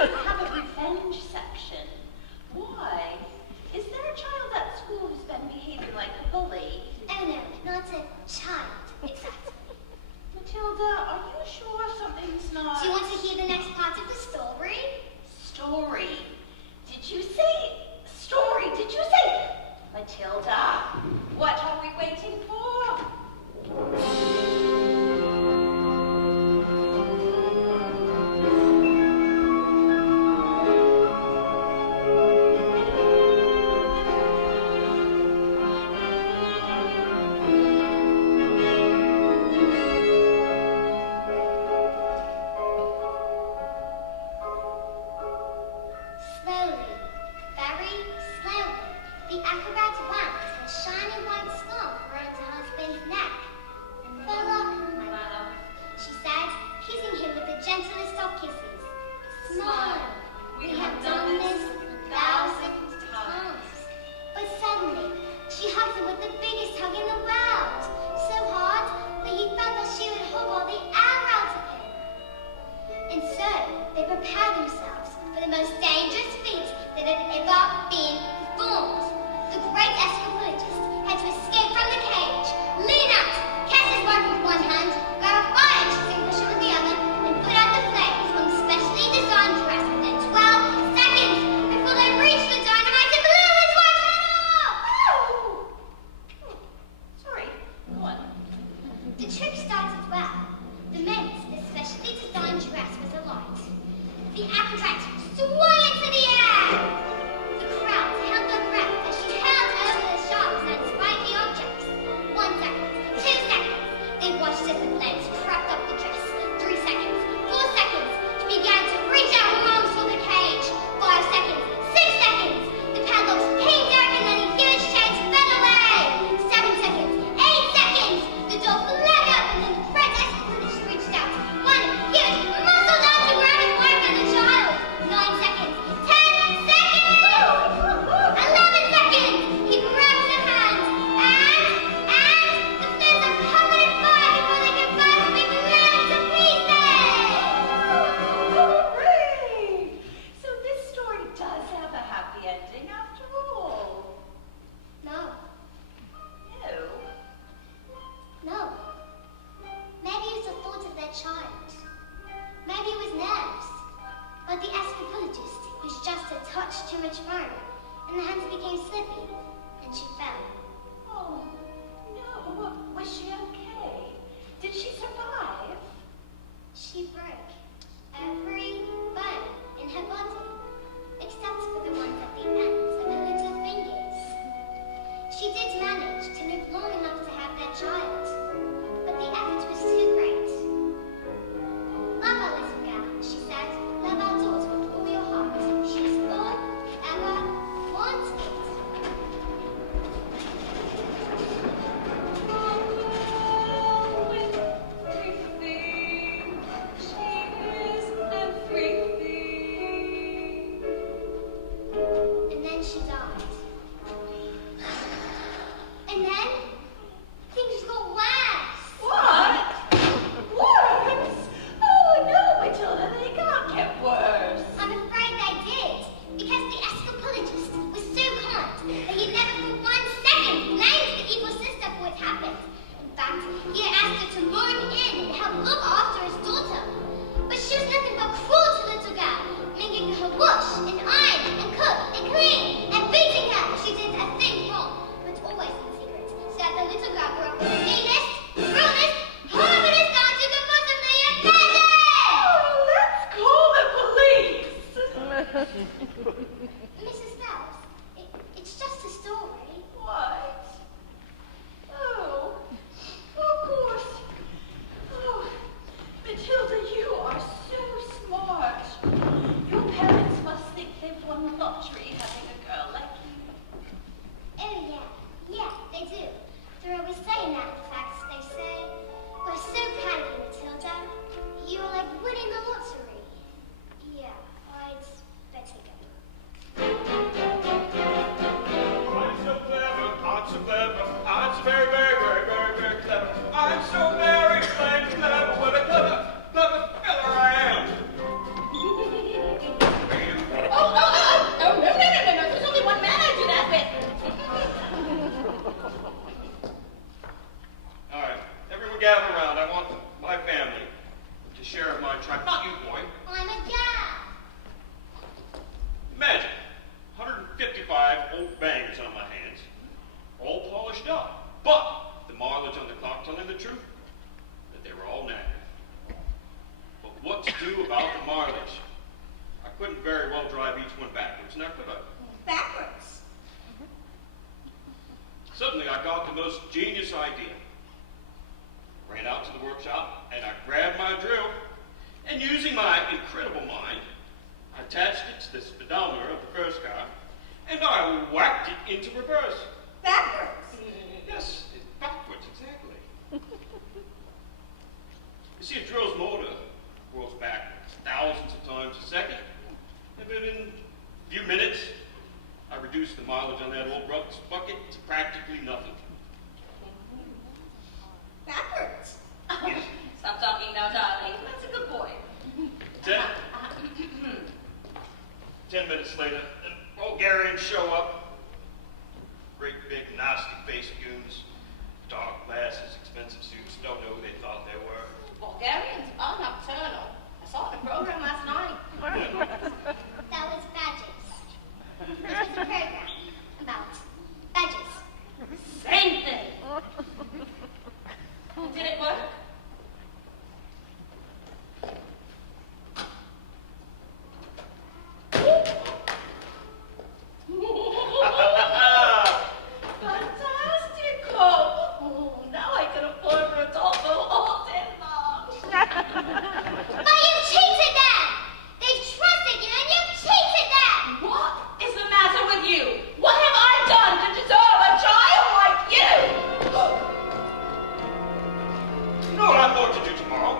have a revenge section. Why? Is there a child at school who's been behaving like a bully? Oh no, not a child, exactly. Matilda, are you sure something's not... Do you want to hear the next part of the story? Story? Did you say... Story? Did you say... Matilda, what are we waiting for? Slowly, very slowly, the acrobat wound her shiny white scarf around her husband's neck. Philip, my love, she said, kissing him with the gentlest of kisses. Smile. We have done this 1,000 times. But suddenly, she hugged him with the biggest hug in the world, so hard that he felt that she would hug all the air out of him. And so, they prepared themselves for the most dangerous feat that had ever been performed. The great Escapologist had to escape from the cage, lean out, catch his wife with one hand, grab a fire extinguisher with the other, and put out the flames on specially designed dress within 12 seconds before they reached the dynamite and blew his wife's head off! Sorry, go on. The trick started well. The men's especially designed dress was alight. The acrobat swung into the air! The crowd held their breath as she held over the sharp and spiky objects. 1 second, 2 seconds. They watched as the flames crept up the dress. 3 seconds, 4 seconds. She began to reach out her arms for the cage. 5 seconds, 6 seconds. The padlocks came down and then the huge chains fell away. 7 seconds, 8 seconds. The door flew up and then the great Escapologist reached out. One huge muscle down to grab his wife and the child. 9 seconds, 10 seconds. 11 seconds. He grabbed her hand and the fins are covered in fire before they can both be blown to pieces. Hooray! So this story does have a happy ending after all. No, No. no. Maybe it was the thought of their child. Maybe it was nerves. But the Escapologist was just a touch too much foam, and the hands became slippy, and she fell. Oh, no. Was she okay? Did she survive? She broke every bone in her body, except for the ones at the ends of her little fingers. She did manage to live long enough to have their child, but the effort was too great. Love our little girl, she said. Love our daughter with all your heart. She's all ever wanted. Oh, everything. She is everything. And then she died. And then things got worse. What? Worse? Oh, no, Matilda, they can't get worse. I'm afraid they did, because the Escapologist was so kind that he never for 1 second blamed the evil sister for what happened. In fact, he had asked her to move in and help look after his daughter. But she was nothing but cruel to the little girl, making her wash and iron and cook and clean and beating her if she did a thing wrong, but always in secret, so that the little girl grew up the meanest, cruelest, horriblest dog you could possibly imagine! Oh, let's call the police. Mrs. Phelps, it's just a story. What? Oh, of course. Oh, Matilda, you are so smart. Your parents must think they've won the lottery having a girl like you. Oh yeah, they do. They're always saying that. In fact, they say, "We're so proud of you, Matilda. You're like winning the lottery." Yeah, I'd better go. mileage. I couldn't very well drive each one backwards, now could I? Backwards. Suddenly, I got the most genius idea. Ran out to the workshop, and I grabbed my drill, and using my incredible mind, I attached it to the speedometer of the first car, and I whacked it into reverse. Backwards. Yes, backwards, exactly. You see, a drill's motor whirls backwards thousands of times a second, and within a few minutes, I reduced the mileage on that old rubber bucket to practically nothing. Backwards. Yes. Stop talking now, darling. That's a good boy. 10 minutes later, the Bulgarians show up. Great big nasty faced goons. Dark glasses, expensive suits, don't know who they thought they were. Bulgarians are nocturnal. I saw the program last night. That was badges. This was a program about badges. Same thing. Did it work? Fantastico! Oh, now I can afford Rodolfo all day long. But you cheated them! They've trusted you and you've cheated them! What is the matter with you? What have I done to deserve a child like you? You know what I'm going to do tomorrow?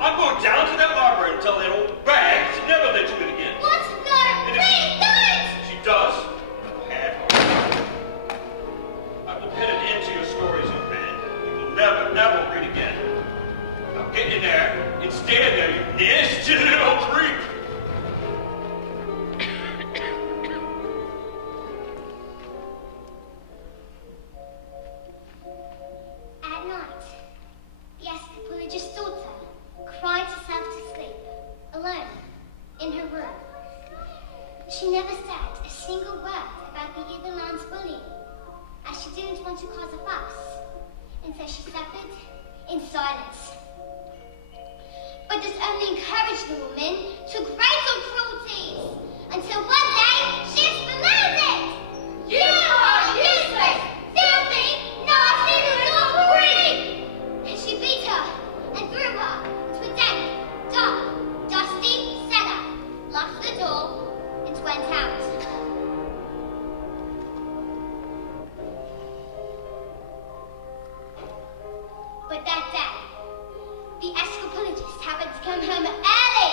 I'm going down to that library and tell that old bag to never let you in again. What? No! Please don't! She does. I'll have her. I will put an end to your stories, young man. We will never, never read again. Now get in there and stand there, you nasty little creep. At night, the Escapologist's daughter cried herself to sleep, alone, in her room. She never said a single word about the other man's bullying, as she didn't want to cause a fuss, and so she suffered in silence. But this only encouraged the woman to greater cruelties, until one day she exploded! You are useless, filthy, nasty little creep! And she beat her and threw her into a damp, dark, dusty cellar, locked the door, and went out. But that day, the Escapologist happened to come home early.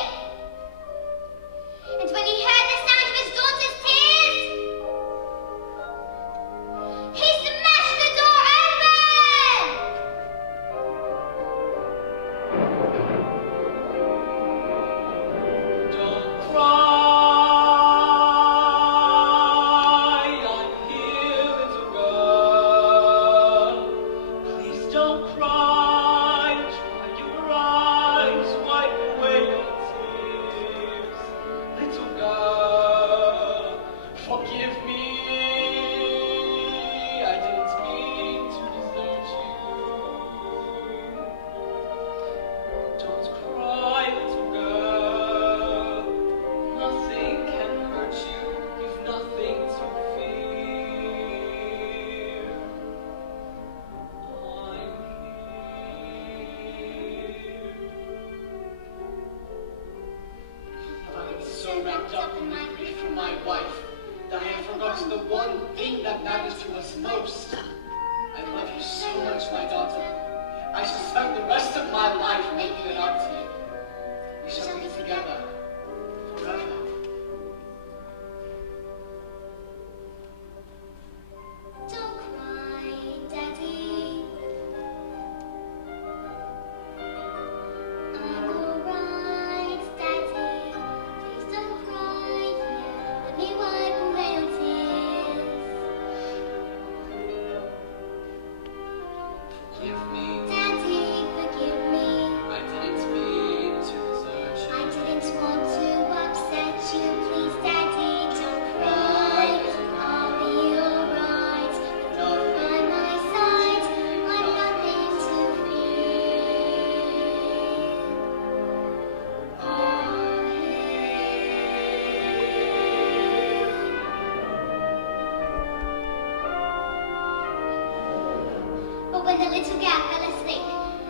when the little girl fell asleep,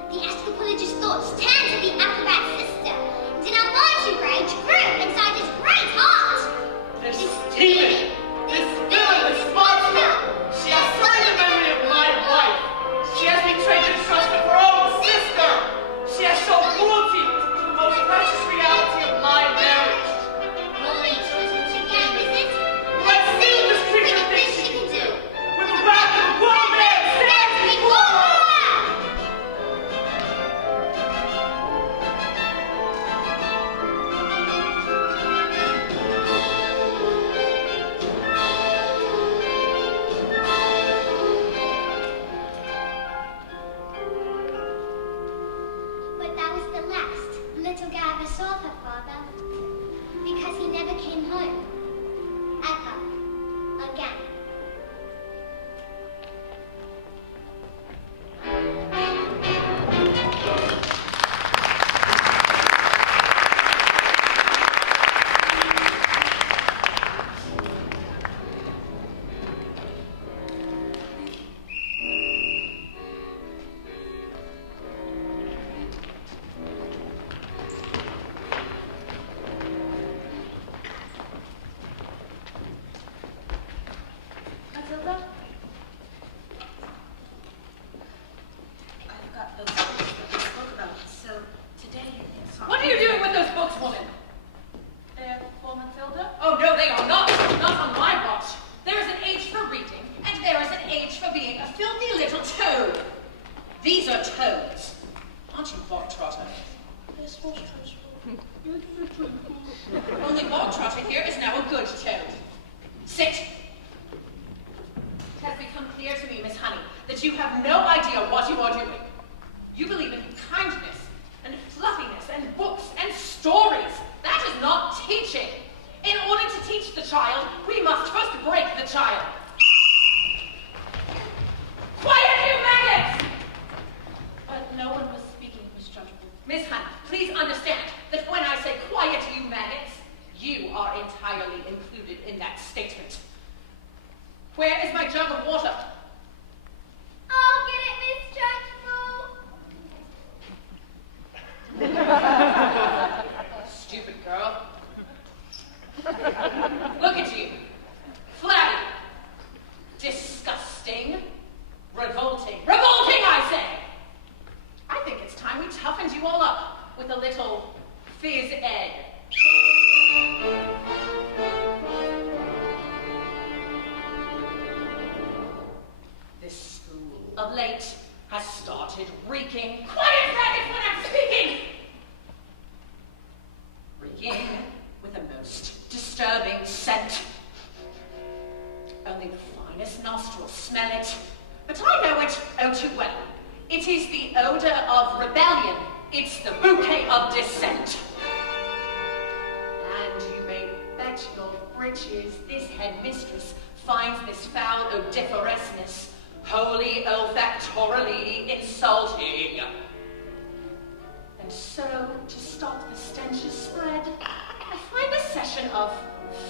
the Escapologist's thoughts turned to the acrobat's sister, and an almighty rage grew inside his great heart. This demon! This villainous monster! She has slain the memory of my wife! She has betrayed the trust of her own sister! She has shown cruelty to the most precious reality of my marriage! Right, little girl, is it? Let's see what this creature thinks she can do! With the wrath of a grown man stands before her! But that was the last little girl ever saw of her father, because he never came home. Ever. Again. Matilda? I've got those books that we spoke about, so today it's What are you doing with those books, woman? They're for Matilda? Oh, no, they are not. Not on my watch. There is an age for reading, and there is an age for being a filthy little toad. These are toads. Aren't you, Bog Trotter? Yes, Mistress. Only Bog Trotter here is now a good toad. Sit. It has become clear to me, Miss Honey, that you have no idea what you are doing. You believe in kindness and fluffiness and books and stories. That is not teaching. In order to teach the child, we must first break the child. Quiet, you maggots! But no one was speaking, Miss Trunchbull. Miss Honey, please understand that when I say quiet, you maggots, you are entirely included in that statement. Where is my jug of water? I'll get it, Miss Trunchbull. Stupid girl. Look at you. Flabby. Disgusting. Revolting. Revolting, I say! I think it's time we toughened you all up with a little phys ed. This school of late has started reeking. Quiet, maggots, when I'm speaking! Reeking with a most disturbing scent. Only the finest nostrils smell it, but I know it oh too well. It is the odor of rebellion. It's the bouquet of dissent. And you may bet your breeches this headmistress finds this foul odoriferousness wholly olfactorily insulting. And so, to stop the stench's spread, I find a session of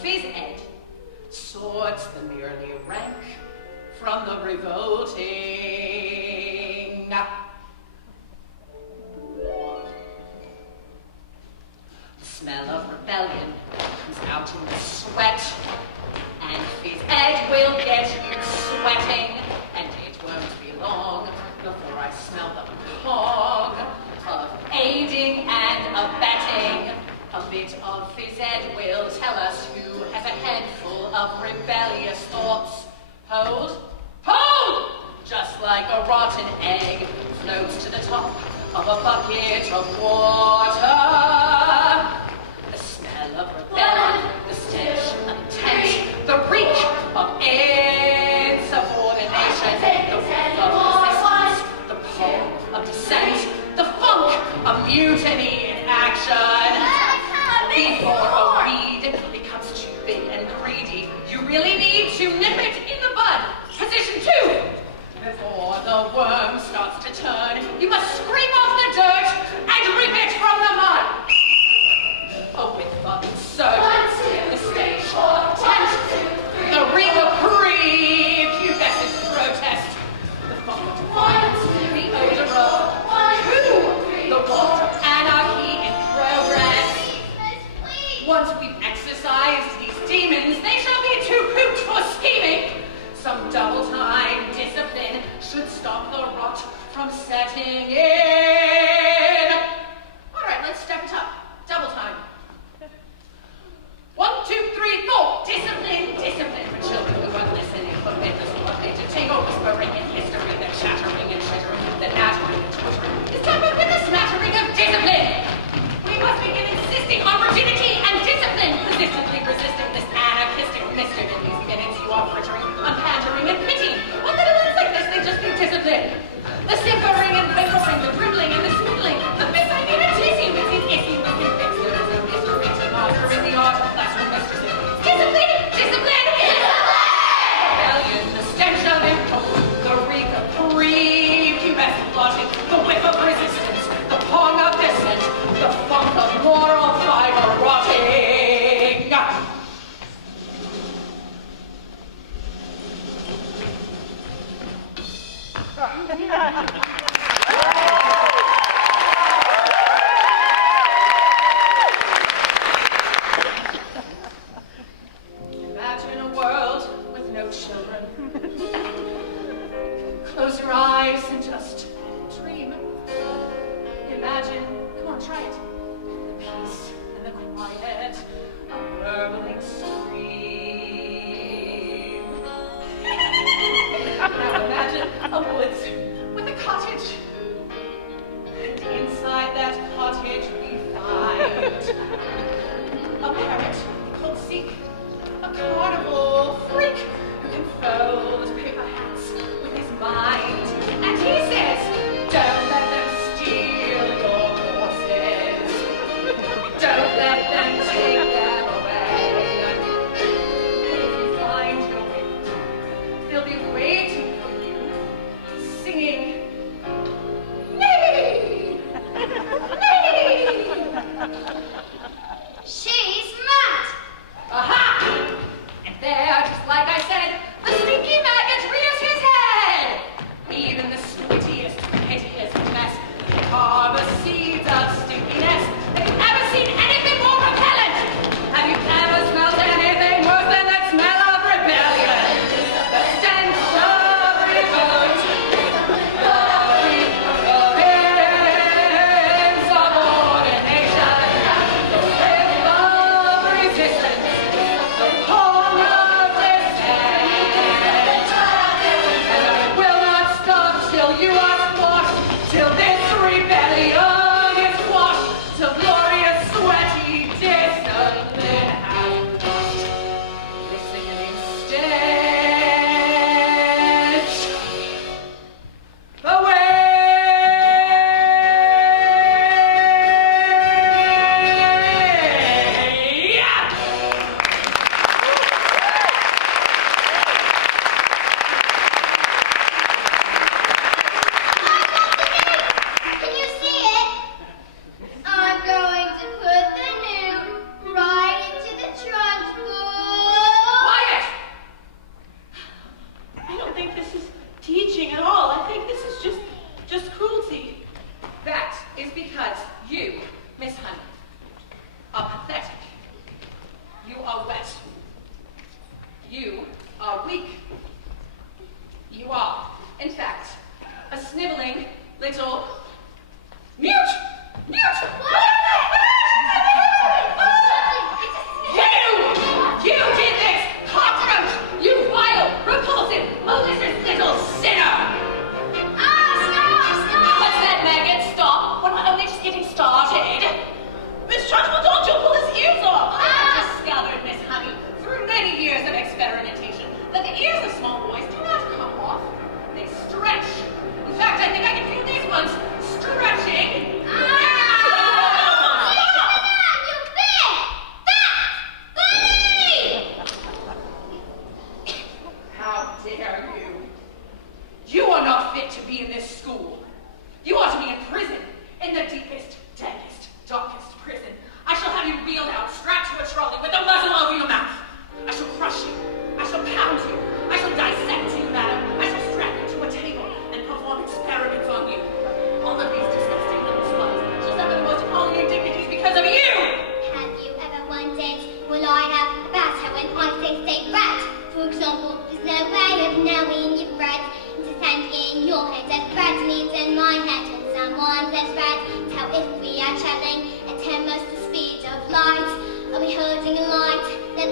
phys ed sorts the merely rank from the revolting. The smell of rebellion comes out in the sweat, and phys ed will get you sweating, and it won't be long before I smell the cog of aiding and abetting. A bit of phys ed will tell us who has a head full of rebellious thoughts. Hold, hold! Just like a rotten egg floats to the top of a bucket of water. The smell of rebellion, the stench of intent, the reek of insubordination, the whiff of resistance, the pull of dissent, the funk of mutiny in action. Before a weed becomes too big and greedy, you really need to nip it in the bud. Position 2. Before the worm starts to turn, you must scrape off the dirt and rip it from the mud. Once we've exorcised these demons, they shall be too cute for scheming. Some double-time discipline should stop the rot from setting in. All right, let's step it up. Double time. 1, 2, 3, 4. Discipline, discipline for children who are listening, for members who are made to tingle, whispering in history, the chattering and chittering, the nattering and twittering. It's tempered with a smattering of discipline. We must begin insisting on rigidity and discipline, persistently resisting this anarchistic mischief in these minutes you are frittering, unpandering and pitying. What little ones like this, they just need discipline. The simpering and bickering, the dribbling and the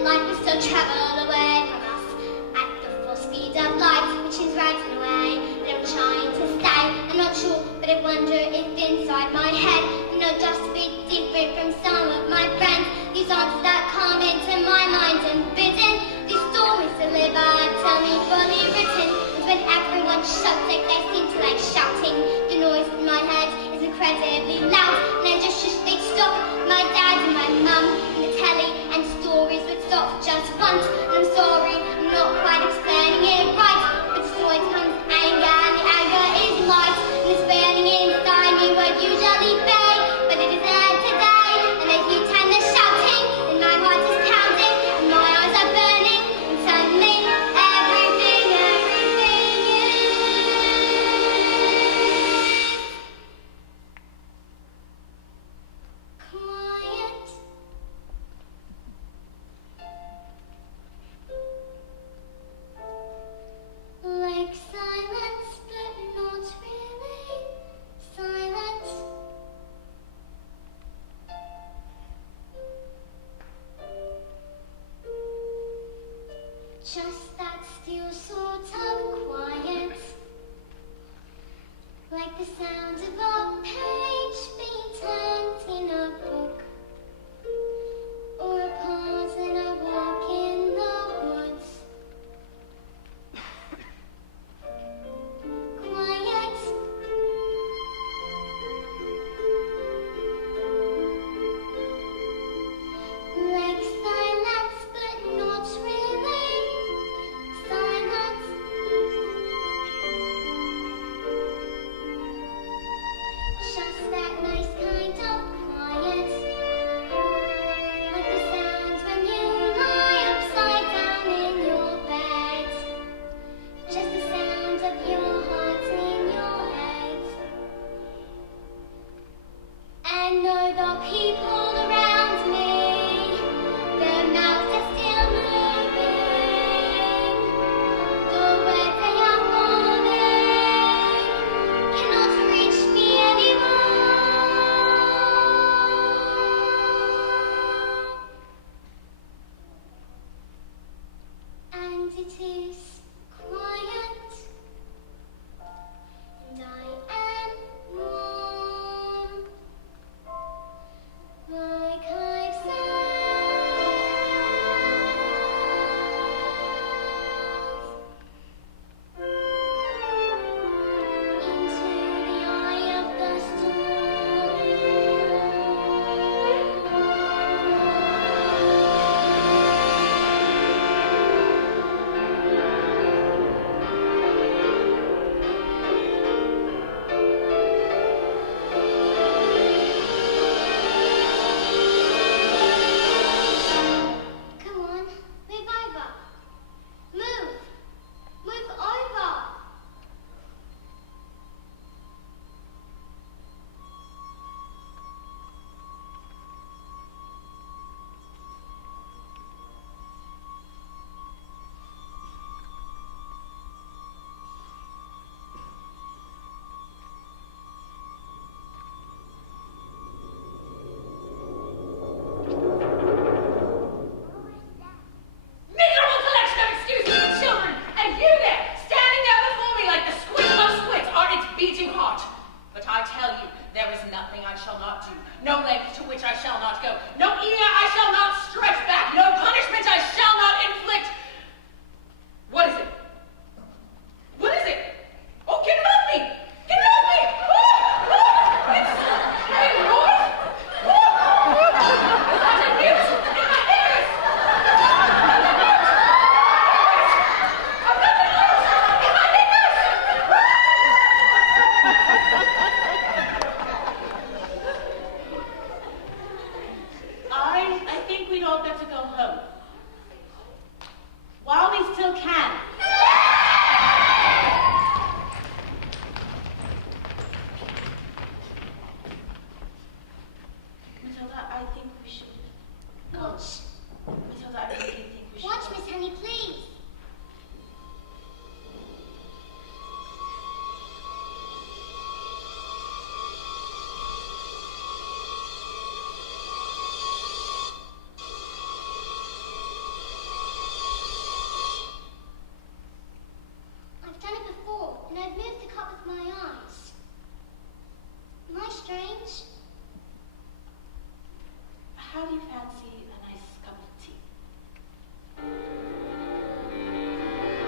when life will still travel away from us at the full speed of light, which is right in a way that I'm trying to stay. I'm not sure, but I wonder if inside my head I'm not just a bit different from some of my friends. These answers that come into my mind unbidden, these stories to live are tell me fully written. And when everyone shuts it, they seem to like shouting. The noise in my head is incredibly loud, and I just they stop. My dad and my mum and the telly and stories would stop just once. And I'm sorry, I'm not quite explaining it right, but joy comes anger, and the anger is light, and it's burning inside me would usually fade, but it is there today, and I hear tender shouting, and my heart is pounding, and my eyes are burning, and suddenly everything is quiet. Like silence, but not really silence. Just that still sort of quiet. Like the sound of a page being turned in a book, or a pause in a walk in the woods. Quiet. Like silence, but not really silence. Just that nice kind of quiet. Like the sounds when you lie upside down in your bed. Just the sound of your heart in your head. And know the people around me, their mouths are still moving. The words they are forming cannot reach me anymore. And it is quiet, and I am warm, like I've said. Into the eye of the storm. Come on, move over. Move over. Miserable collection of excuses for children, and you there, standing there before me like the squid of squids are its beating heart. But I tell you, there is nothing I shall not do, no length to which I shall not go, no ear I shall not stretch back, no punishment I shall not inflict. What is it? What is it? Oh, get it off me! Get it off me! It's heading north! Such a news in my ears! I think we'd all better go home. While we still can. Matilda, I think we should. Watch. Matilda, I really think we should. Watch, Miss Honey, please. fancy a nice cup of tea.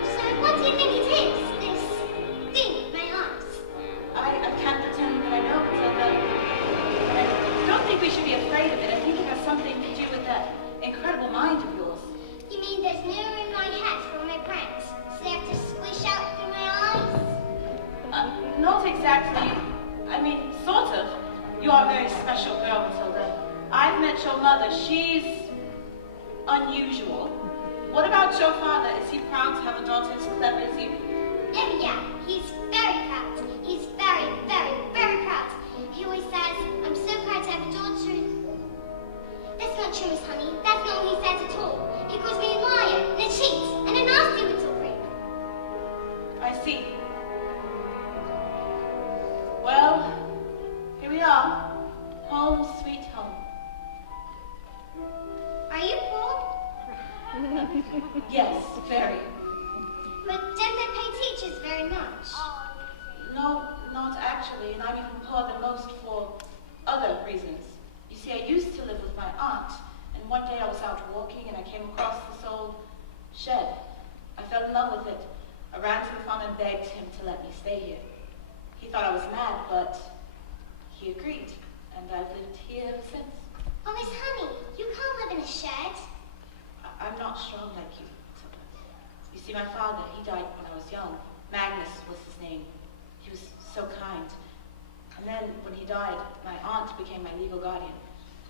So what do you think it is, this thing, my arms? I can't pretend that I know, Matilda. But I don't think we should be afraid of it. I think it has something to do with that incredible mind of yours. You mean there's mirror in my head for my brains, so they have to squish out through my eyes? Not exactly. I mean, sort of. You are a very special girl, Matilda. I've met your mother. She's unusual. What about your father? Is he proud to have a daughter as clever as you? Oh yeah, he's very proud. He's very, very, very proud. He always says, I'm so proud to have a daughter. That's not true, Miss Honey. That's not what he says at all. He calls me a liar, and a cheat, and a nasty little prick. I see. Well, here we are. Home sweet home. Are you poor? Yes, very. But don't they pay teachers very much? No, not actually, and I'm even poorer than most for other reasons. You see, I used to live with my aunt, and one day I was out walking and I came across this old shed. I fell in love with it. I ran to the front and begged him to let me stay here. He thought I was mad, but he agreed, and I've lived here ever since. Oh, Miss Honey, you can't live in a shed. I'm not strong like you. You see, my father, he died when I was young. Magnus was his name. He was so kind. And then, when he died, my aunt became my legal guardian.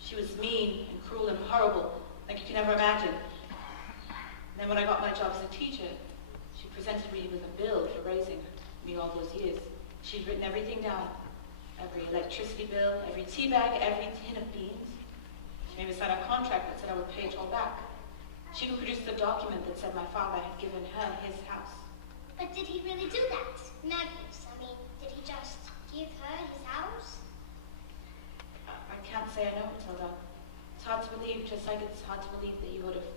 She was mean and cruel and horrible, like you can never imagine. And then when I got my job as a teacher, she presented me with a bill for raising me all those years. She'd written everything down. Every electricity bill, every tea bag, every tin of beans. She made me sign a contract that said I would pay it all back. She even produced a document that said my father had given her his house. But did he really do that? Magnus, I mean, did he just give her his house? I can't say I know, Matilda. It's hard to believe, just like it's hard to believe that he would have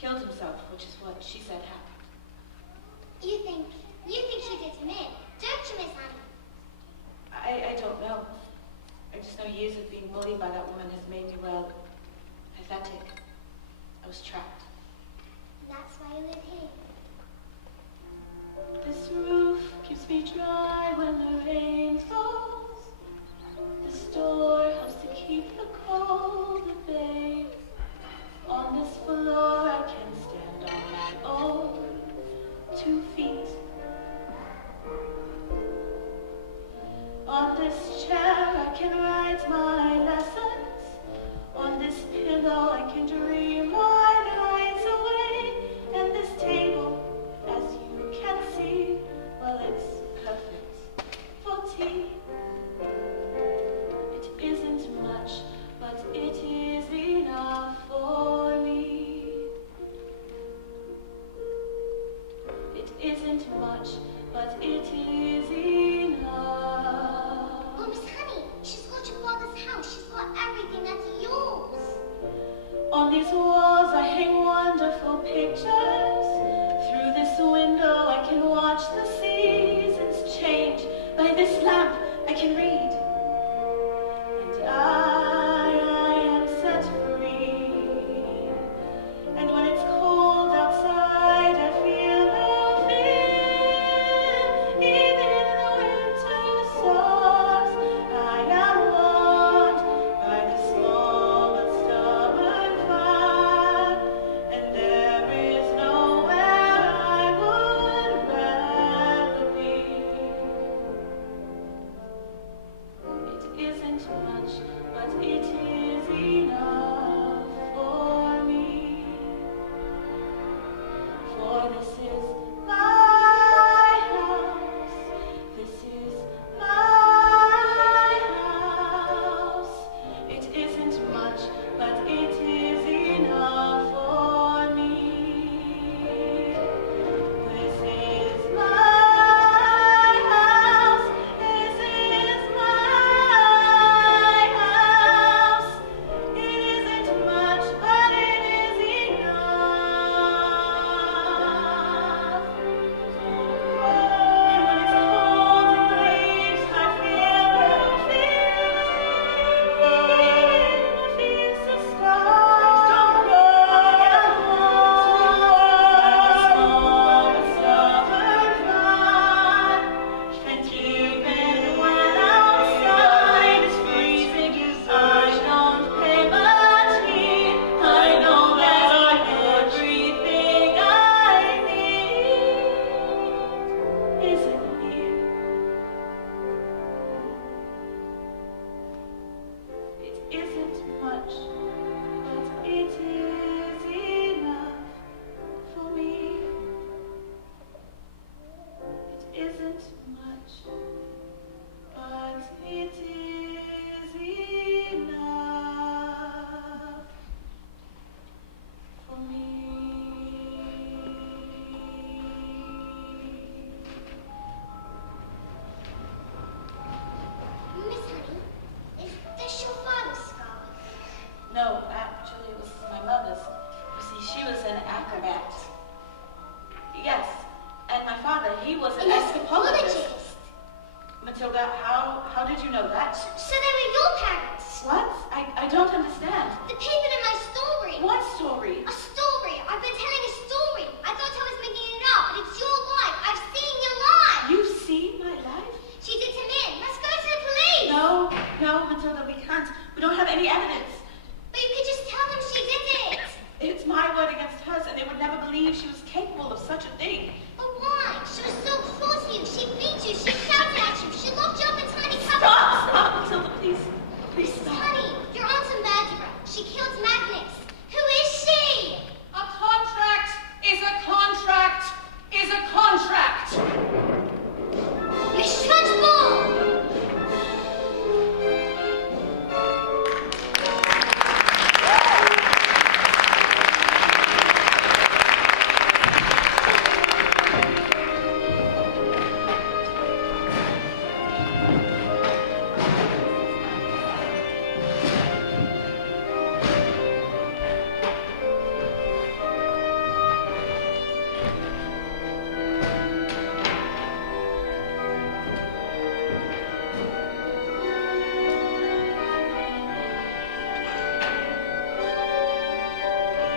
killed himself, which is what she said happened. You think she did him in, don't you, Miss Honey? I don't know. I just know years of being bullied by that woman has made me, well, pathetic. I was trapped. And that's why you live here. This roof keeps me dry when the rain falls. This door helps to keep the cold at bay. On this floor I can stand on my own 2 feet. On this chair I can write my lessons. On this pillow I can dream my nights away. And this table, as you can see, well, it's perfect for tea. It isn't much, but it is enough for me. It isn't much, but it is enough. Oh, Miss Honey, she's got your father's house. She's got everything that's yours. On these walls I hang wonderful pictures. Through this window I can watch the seasons change. By this lamp I can read. And I am set free. And when it's cold outside I feel no fear. Even in the winter storms I am warmed by the small but stubborn fire. And there is nowhere I would rather be. believe she was capable of such a thing. But why? She was so cruel to you. She beat you. She shouted at you. She locked you up in tiny cupboards. Stop, Matilda, please. Please stop. Honey, your aunt's a murderer. She killed Magnus. Who is she? A contract is a contract is a contract. Miss Trunchbull!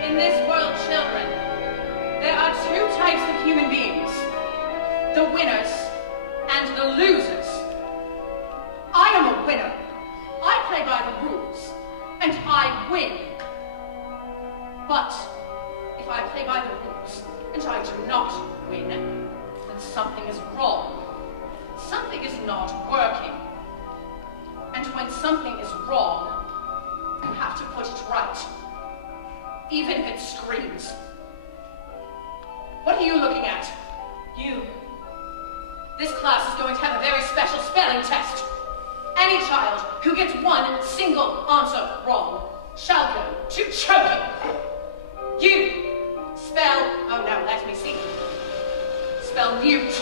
In this world, children, there are two types of human beings. The winners and the losers. I am a winner. I play by the rules, and I win. But if I play by the rules and I do not win, then something is wrong. Something is not working. And when something is wrong, you have to put it right. Even if it screams. What are you looking at? You. This class is going to have a very special spelling test. Any child who gets one single answer wrong shall go to choking. You spell, oh no, let me see. Spell mute.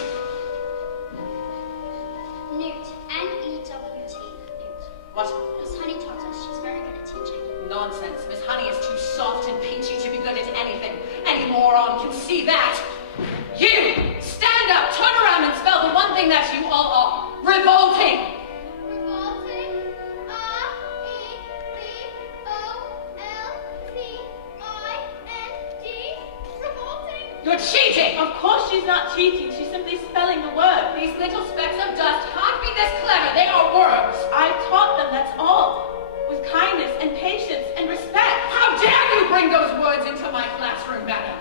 Newt. N-E-W-T. Newt. What? Miss Honey taught us. She's very good at teaching. Nonsense. Miss Honey is too soft and peachy to be good at anything. Any moron can see that. You! Stand up, turn around and spell the one thing that you all are. Revolting! Revolting. R-E-V-O-L-T-I-N-G. Revolting. You're cheating! Of course she's not cheating. She's simply spelling the word. These little specks of dust can't be this clever. They are words. I taught them, that's all. With kindness and patience and respect. How dare you bring those words into my classroom, madam?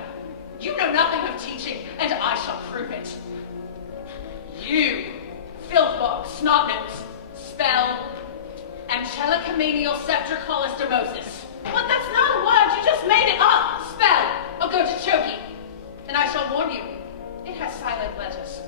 You know nothing of teaching, and I shall prove it. You, filthbog, snotnose, spell Angelicomenial septricollistomosis. But that's not a word. You just made it up. Spell, I'll go to choky, and I shall warn you, it has silent letters.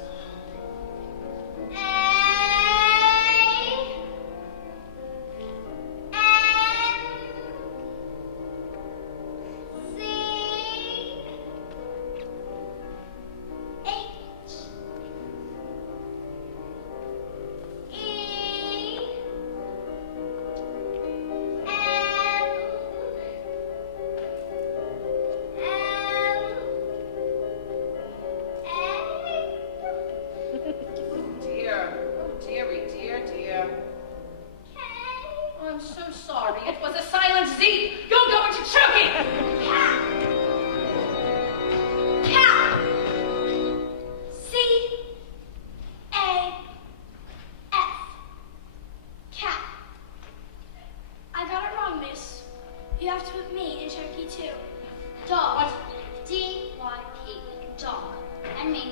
Dear. Oh, I'm so sorry. It was a silent Z. You'll go into choking. Cat. Cat. C-A-F. Cat. I got it wrong, miss. You have to put me in Cherokee too. Dog. What? D-Y-P. Dog. And me.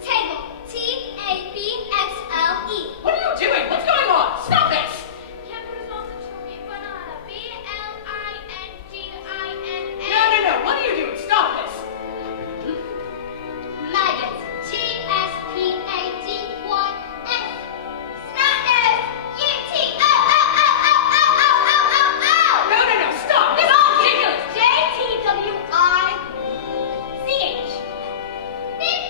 Table. T-A-B-X-L-E. What are you doing? What's going on? Stop this! Can't pronounce the Cherokee banana. B-L-I-N-G-I-N-A. No. What are you doing? Stop this! Maggot. T-S-P-A-D-Y-S. Snotnose. U-T-O-O-O-O-O-O-O-O-O. No. Stop! This is ridiculous! J-T-W-I-C-H. Big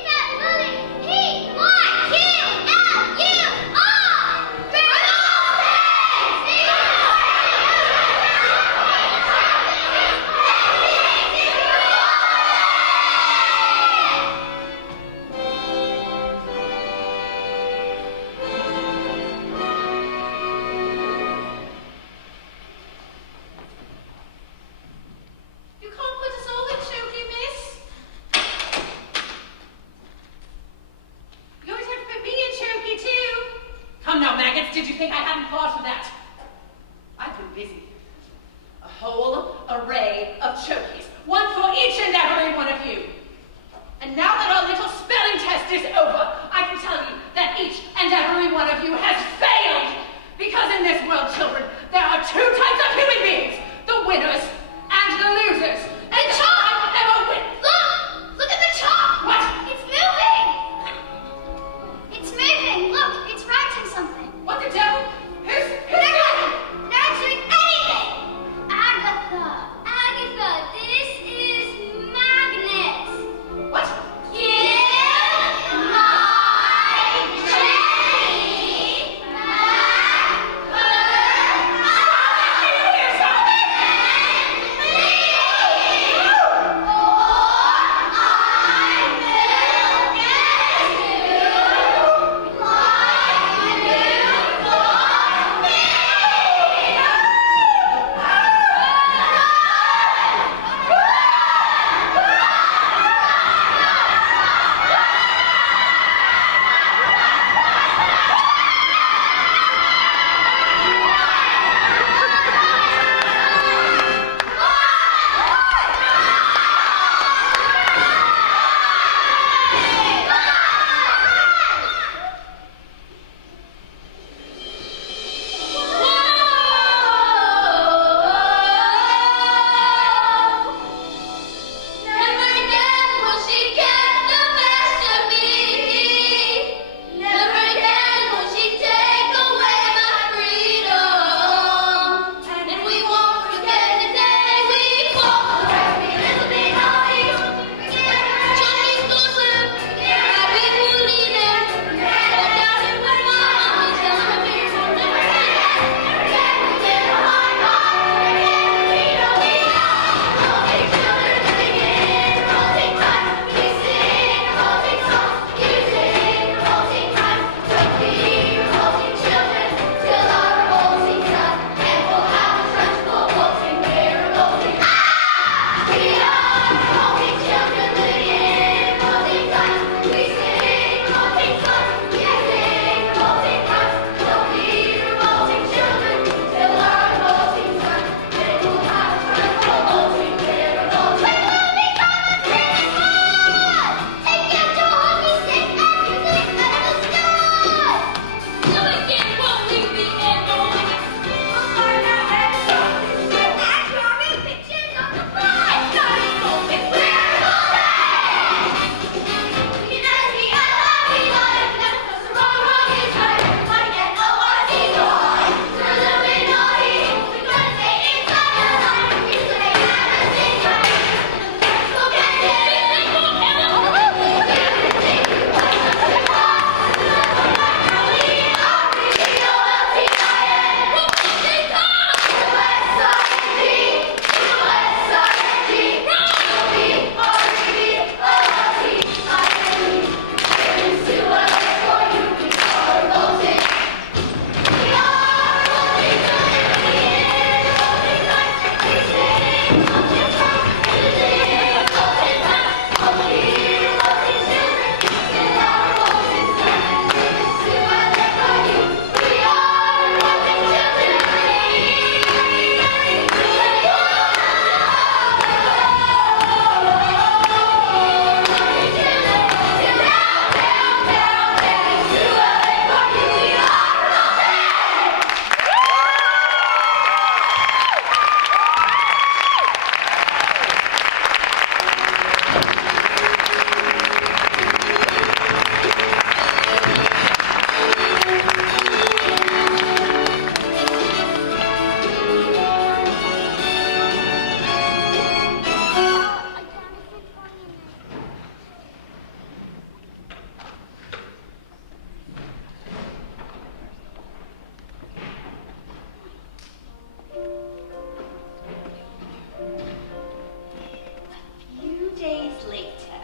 A few days later,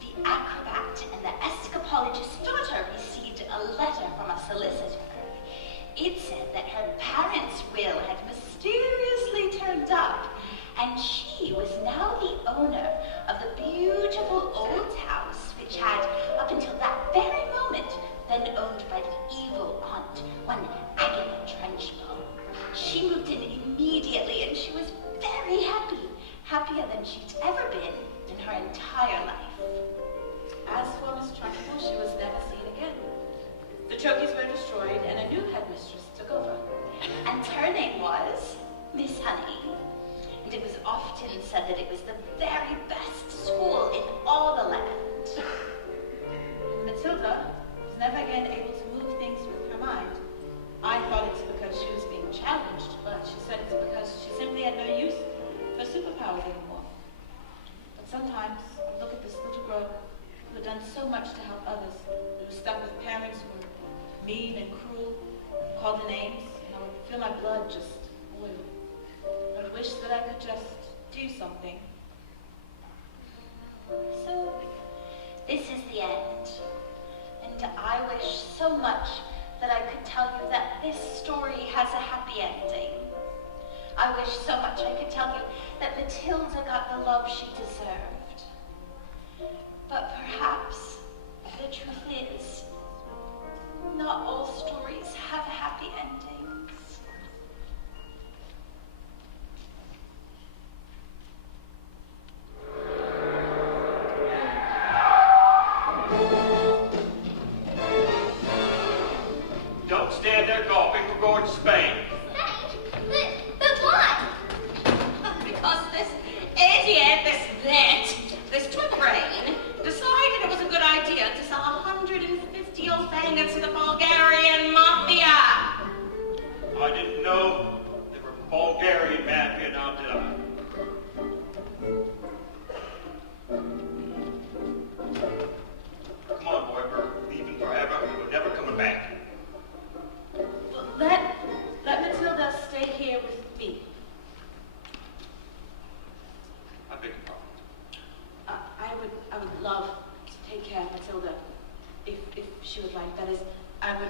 the acrobat and the Escapologist's daughter received a letter from a solicitor. It said that her parents' will had mysteriously turned up, and she was now the owner of the beautiful old house which had, up until that very moment, been owned by the evil aunt, one Agatha Trenchbull. She moved in immediately, and she was very happy, happier than she'd ever been in her entire life. As for Miss Trunchbull, she was never seen again. The trophies were destroyed, and a new headmistress took over. And her name was Miss Honey. And it was often said that it was the very best school in all the land. Matilda was never again able to move things with her mind. I thought it's because she was being challenged, but she said it's because she simply had no use for superpowers anymore. But sometimes I look at this little girl who had done so much to help others, who was stuck with parents who were mean and cruel, called her names, and I would feel my blood just boil. I would wish that I could just do something. So, this is the end. And I wish so much that I could tell you that this story has a happy ending. I wish so much I could tell you that Matilda got the love she deserved. But perhaps the truth is, not all stories have happy endings. Don't stand there gawping. We're going to Spain. But why? Because this idiot, this twin brain, decided it was a good idea to sell 150 old faggots to the Bulgarian mafia. I didn't know they were Bulgarian mafia, now did I? Come on, boy, we're leaving forever. We're never coming back. Well, let Matilda stay here with me. I beg your pardon. I would love to take care of Matilda, if she would like. That is, I would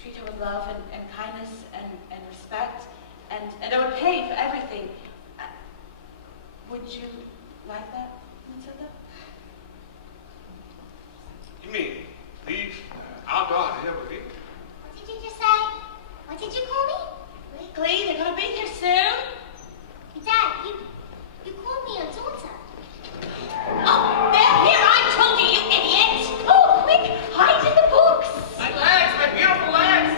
treat her with love and kindness and respect, and I would pay for everything. Would you like that, Matilda? You mean leave our daughter here with me? What did you just say? What did you call me? Glee, they're gonna be here soon. Dad, you called me your daughter. Oh, they're here, I told you, you idiot! Oh, quick, hide in the books! My legs, my beautiful legs!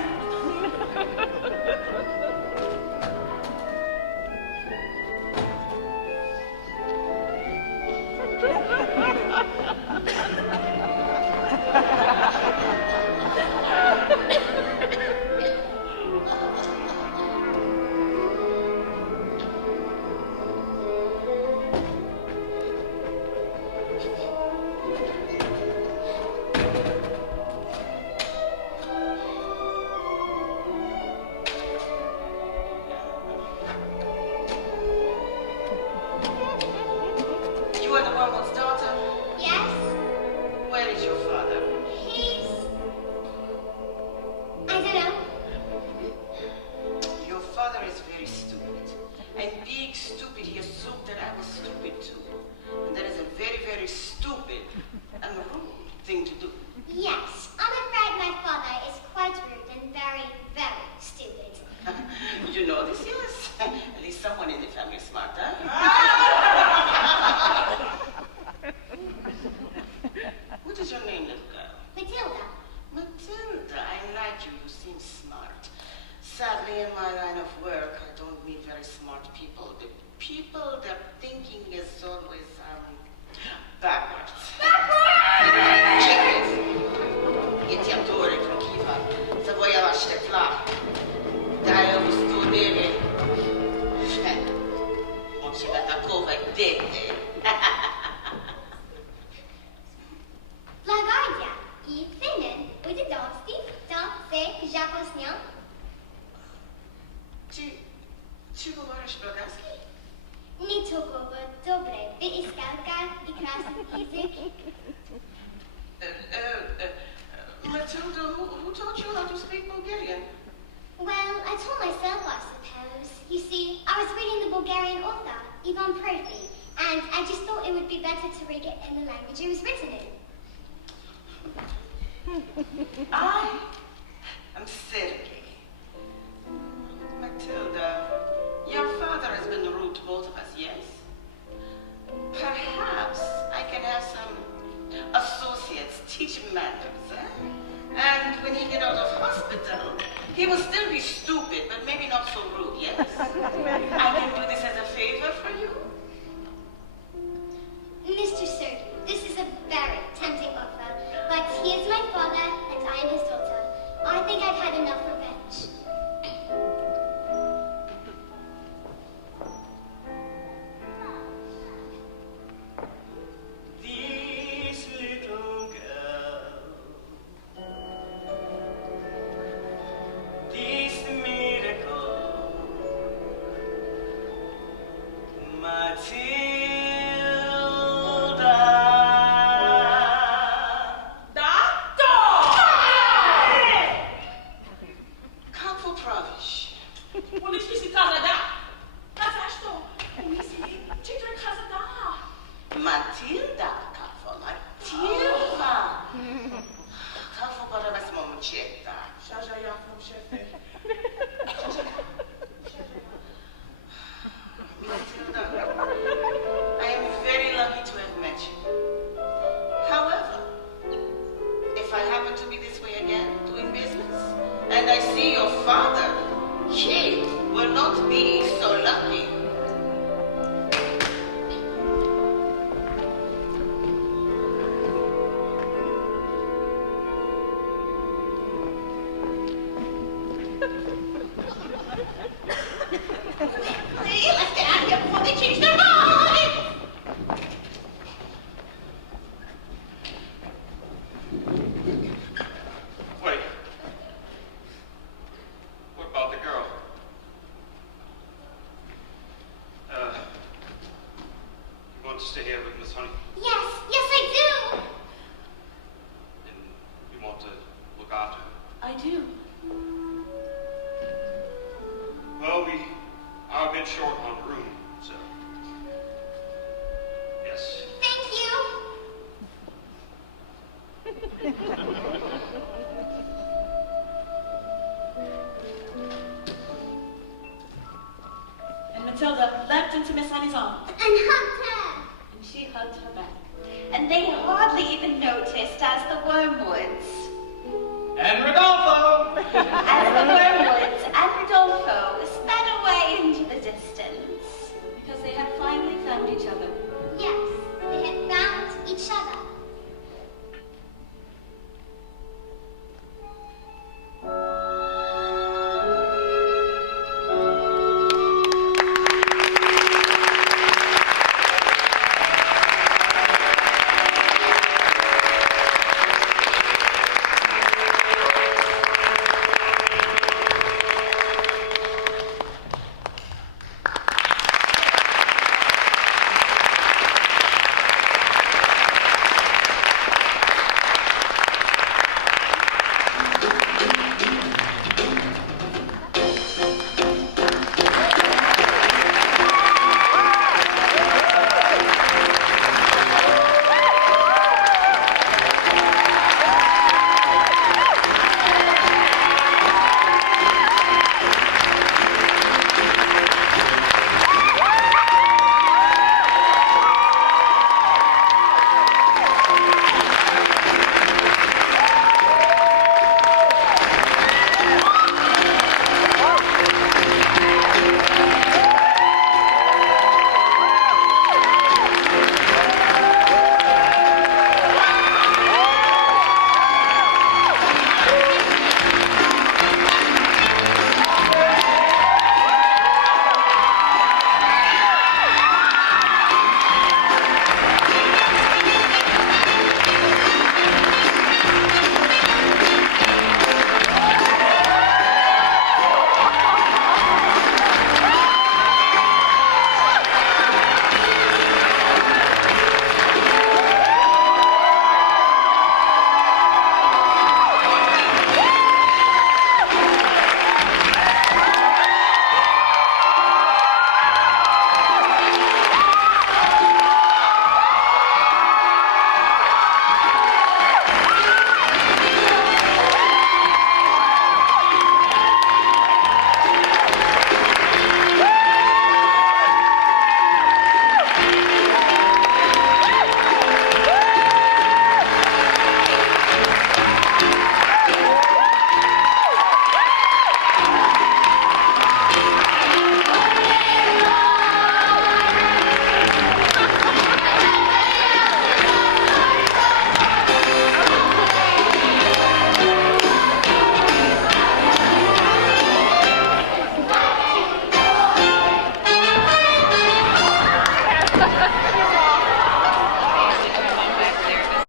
Ničogo, dobre, vy iskalka I krásny jazyk. Matilda, who taught you how to speak Bulgarian? Well, I taught myself, I suppose. You see, I was reading the Bulgarian author, Ivan Profi, and I just thought it would be better to read it in the language it was written in. I am Sergei. Matilda, your father has been rude to both of us, yes? Perhaps I can have some associates teach him manners, eh? And when he get out of hospital, he will still be stupid, but maybe not so rude, yes? I can do this as a favor for you? Mr. Sergey, this is a very tempting offer, but he is my father and I am his daughter. I think I've had enough revenge. This little girl, this miracle, Matilda. Kako praviš? Matilda, kako? Matilda. Kako bara bez momčeta? Matilda, I am very lucky to have met you. However, if I happen to be this way again, doing business, and I see your father, he will not be so lucky. Let's get out of here before they change their mind! Wait. What about the girl? You want to stay here with Miss Honey? Yes, yes I do! And you want to look after her? I do. Well, we are a bit short on room, so. Yes. Thank you! And Matilda leapt into Miss Honey's arms, And hugged her! and she hugged her back. And they hardly even noticed as the Wormwoods. And Rodolfo! As the Wormwoods and Rodolfo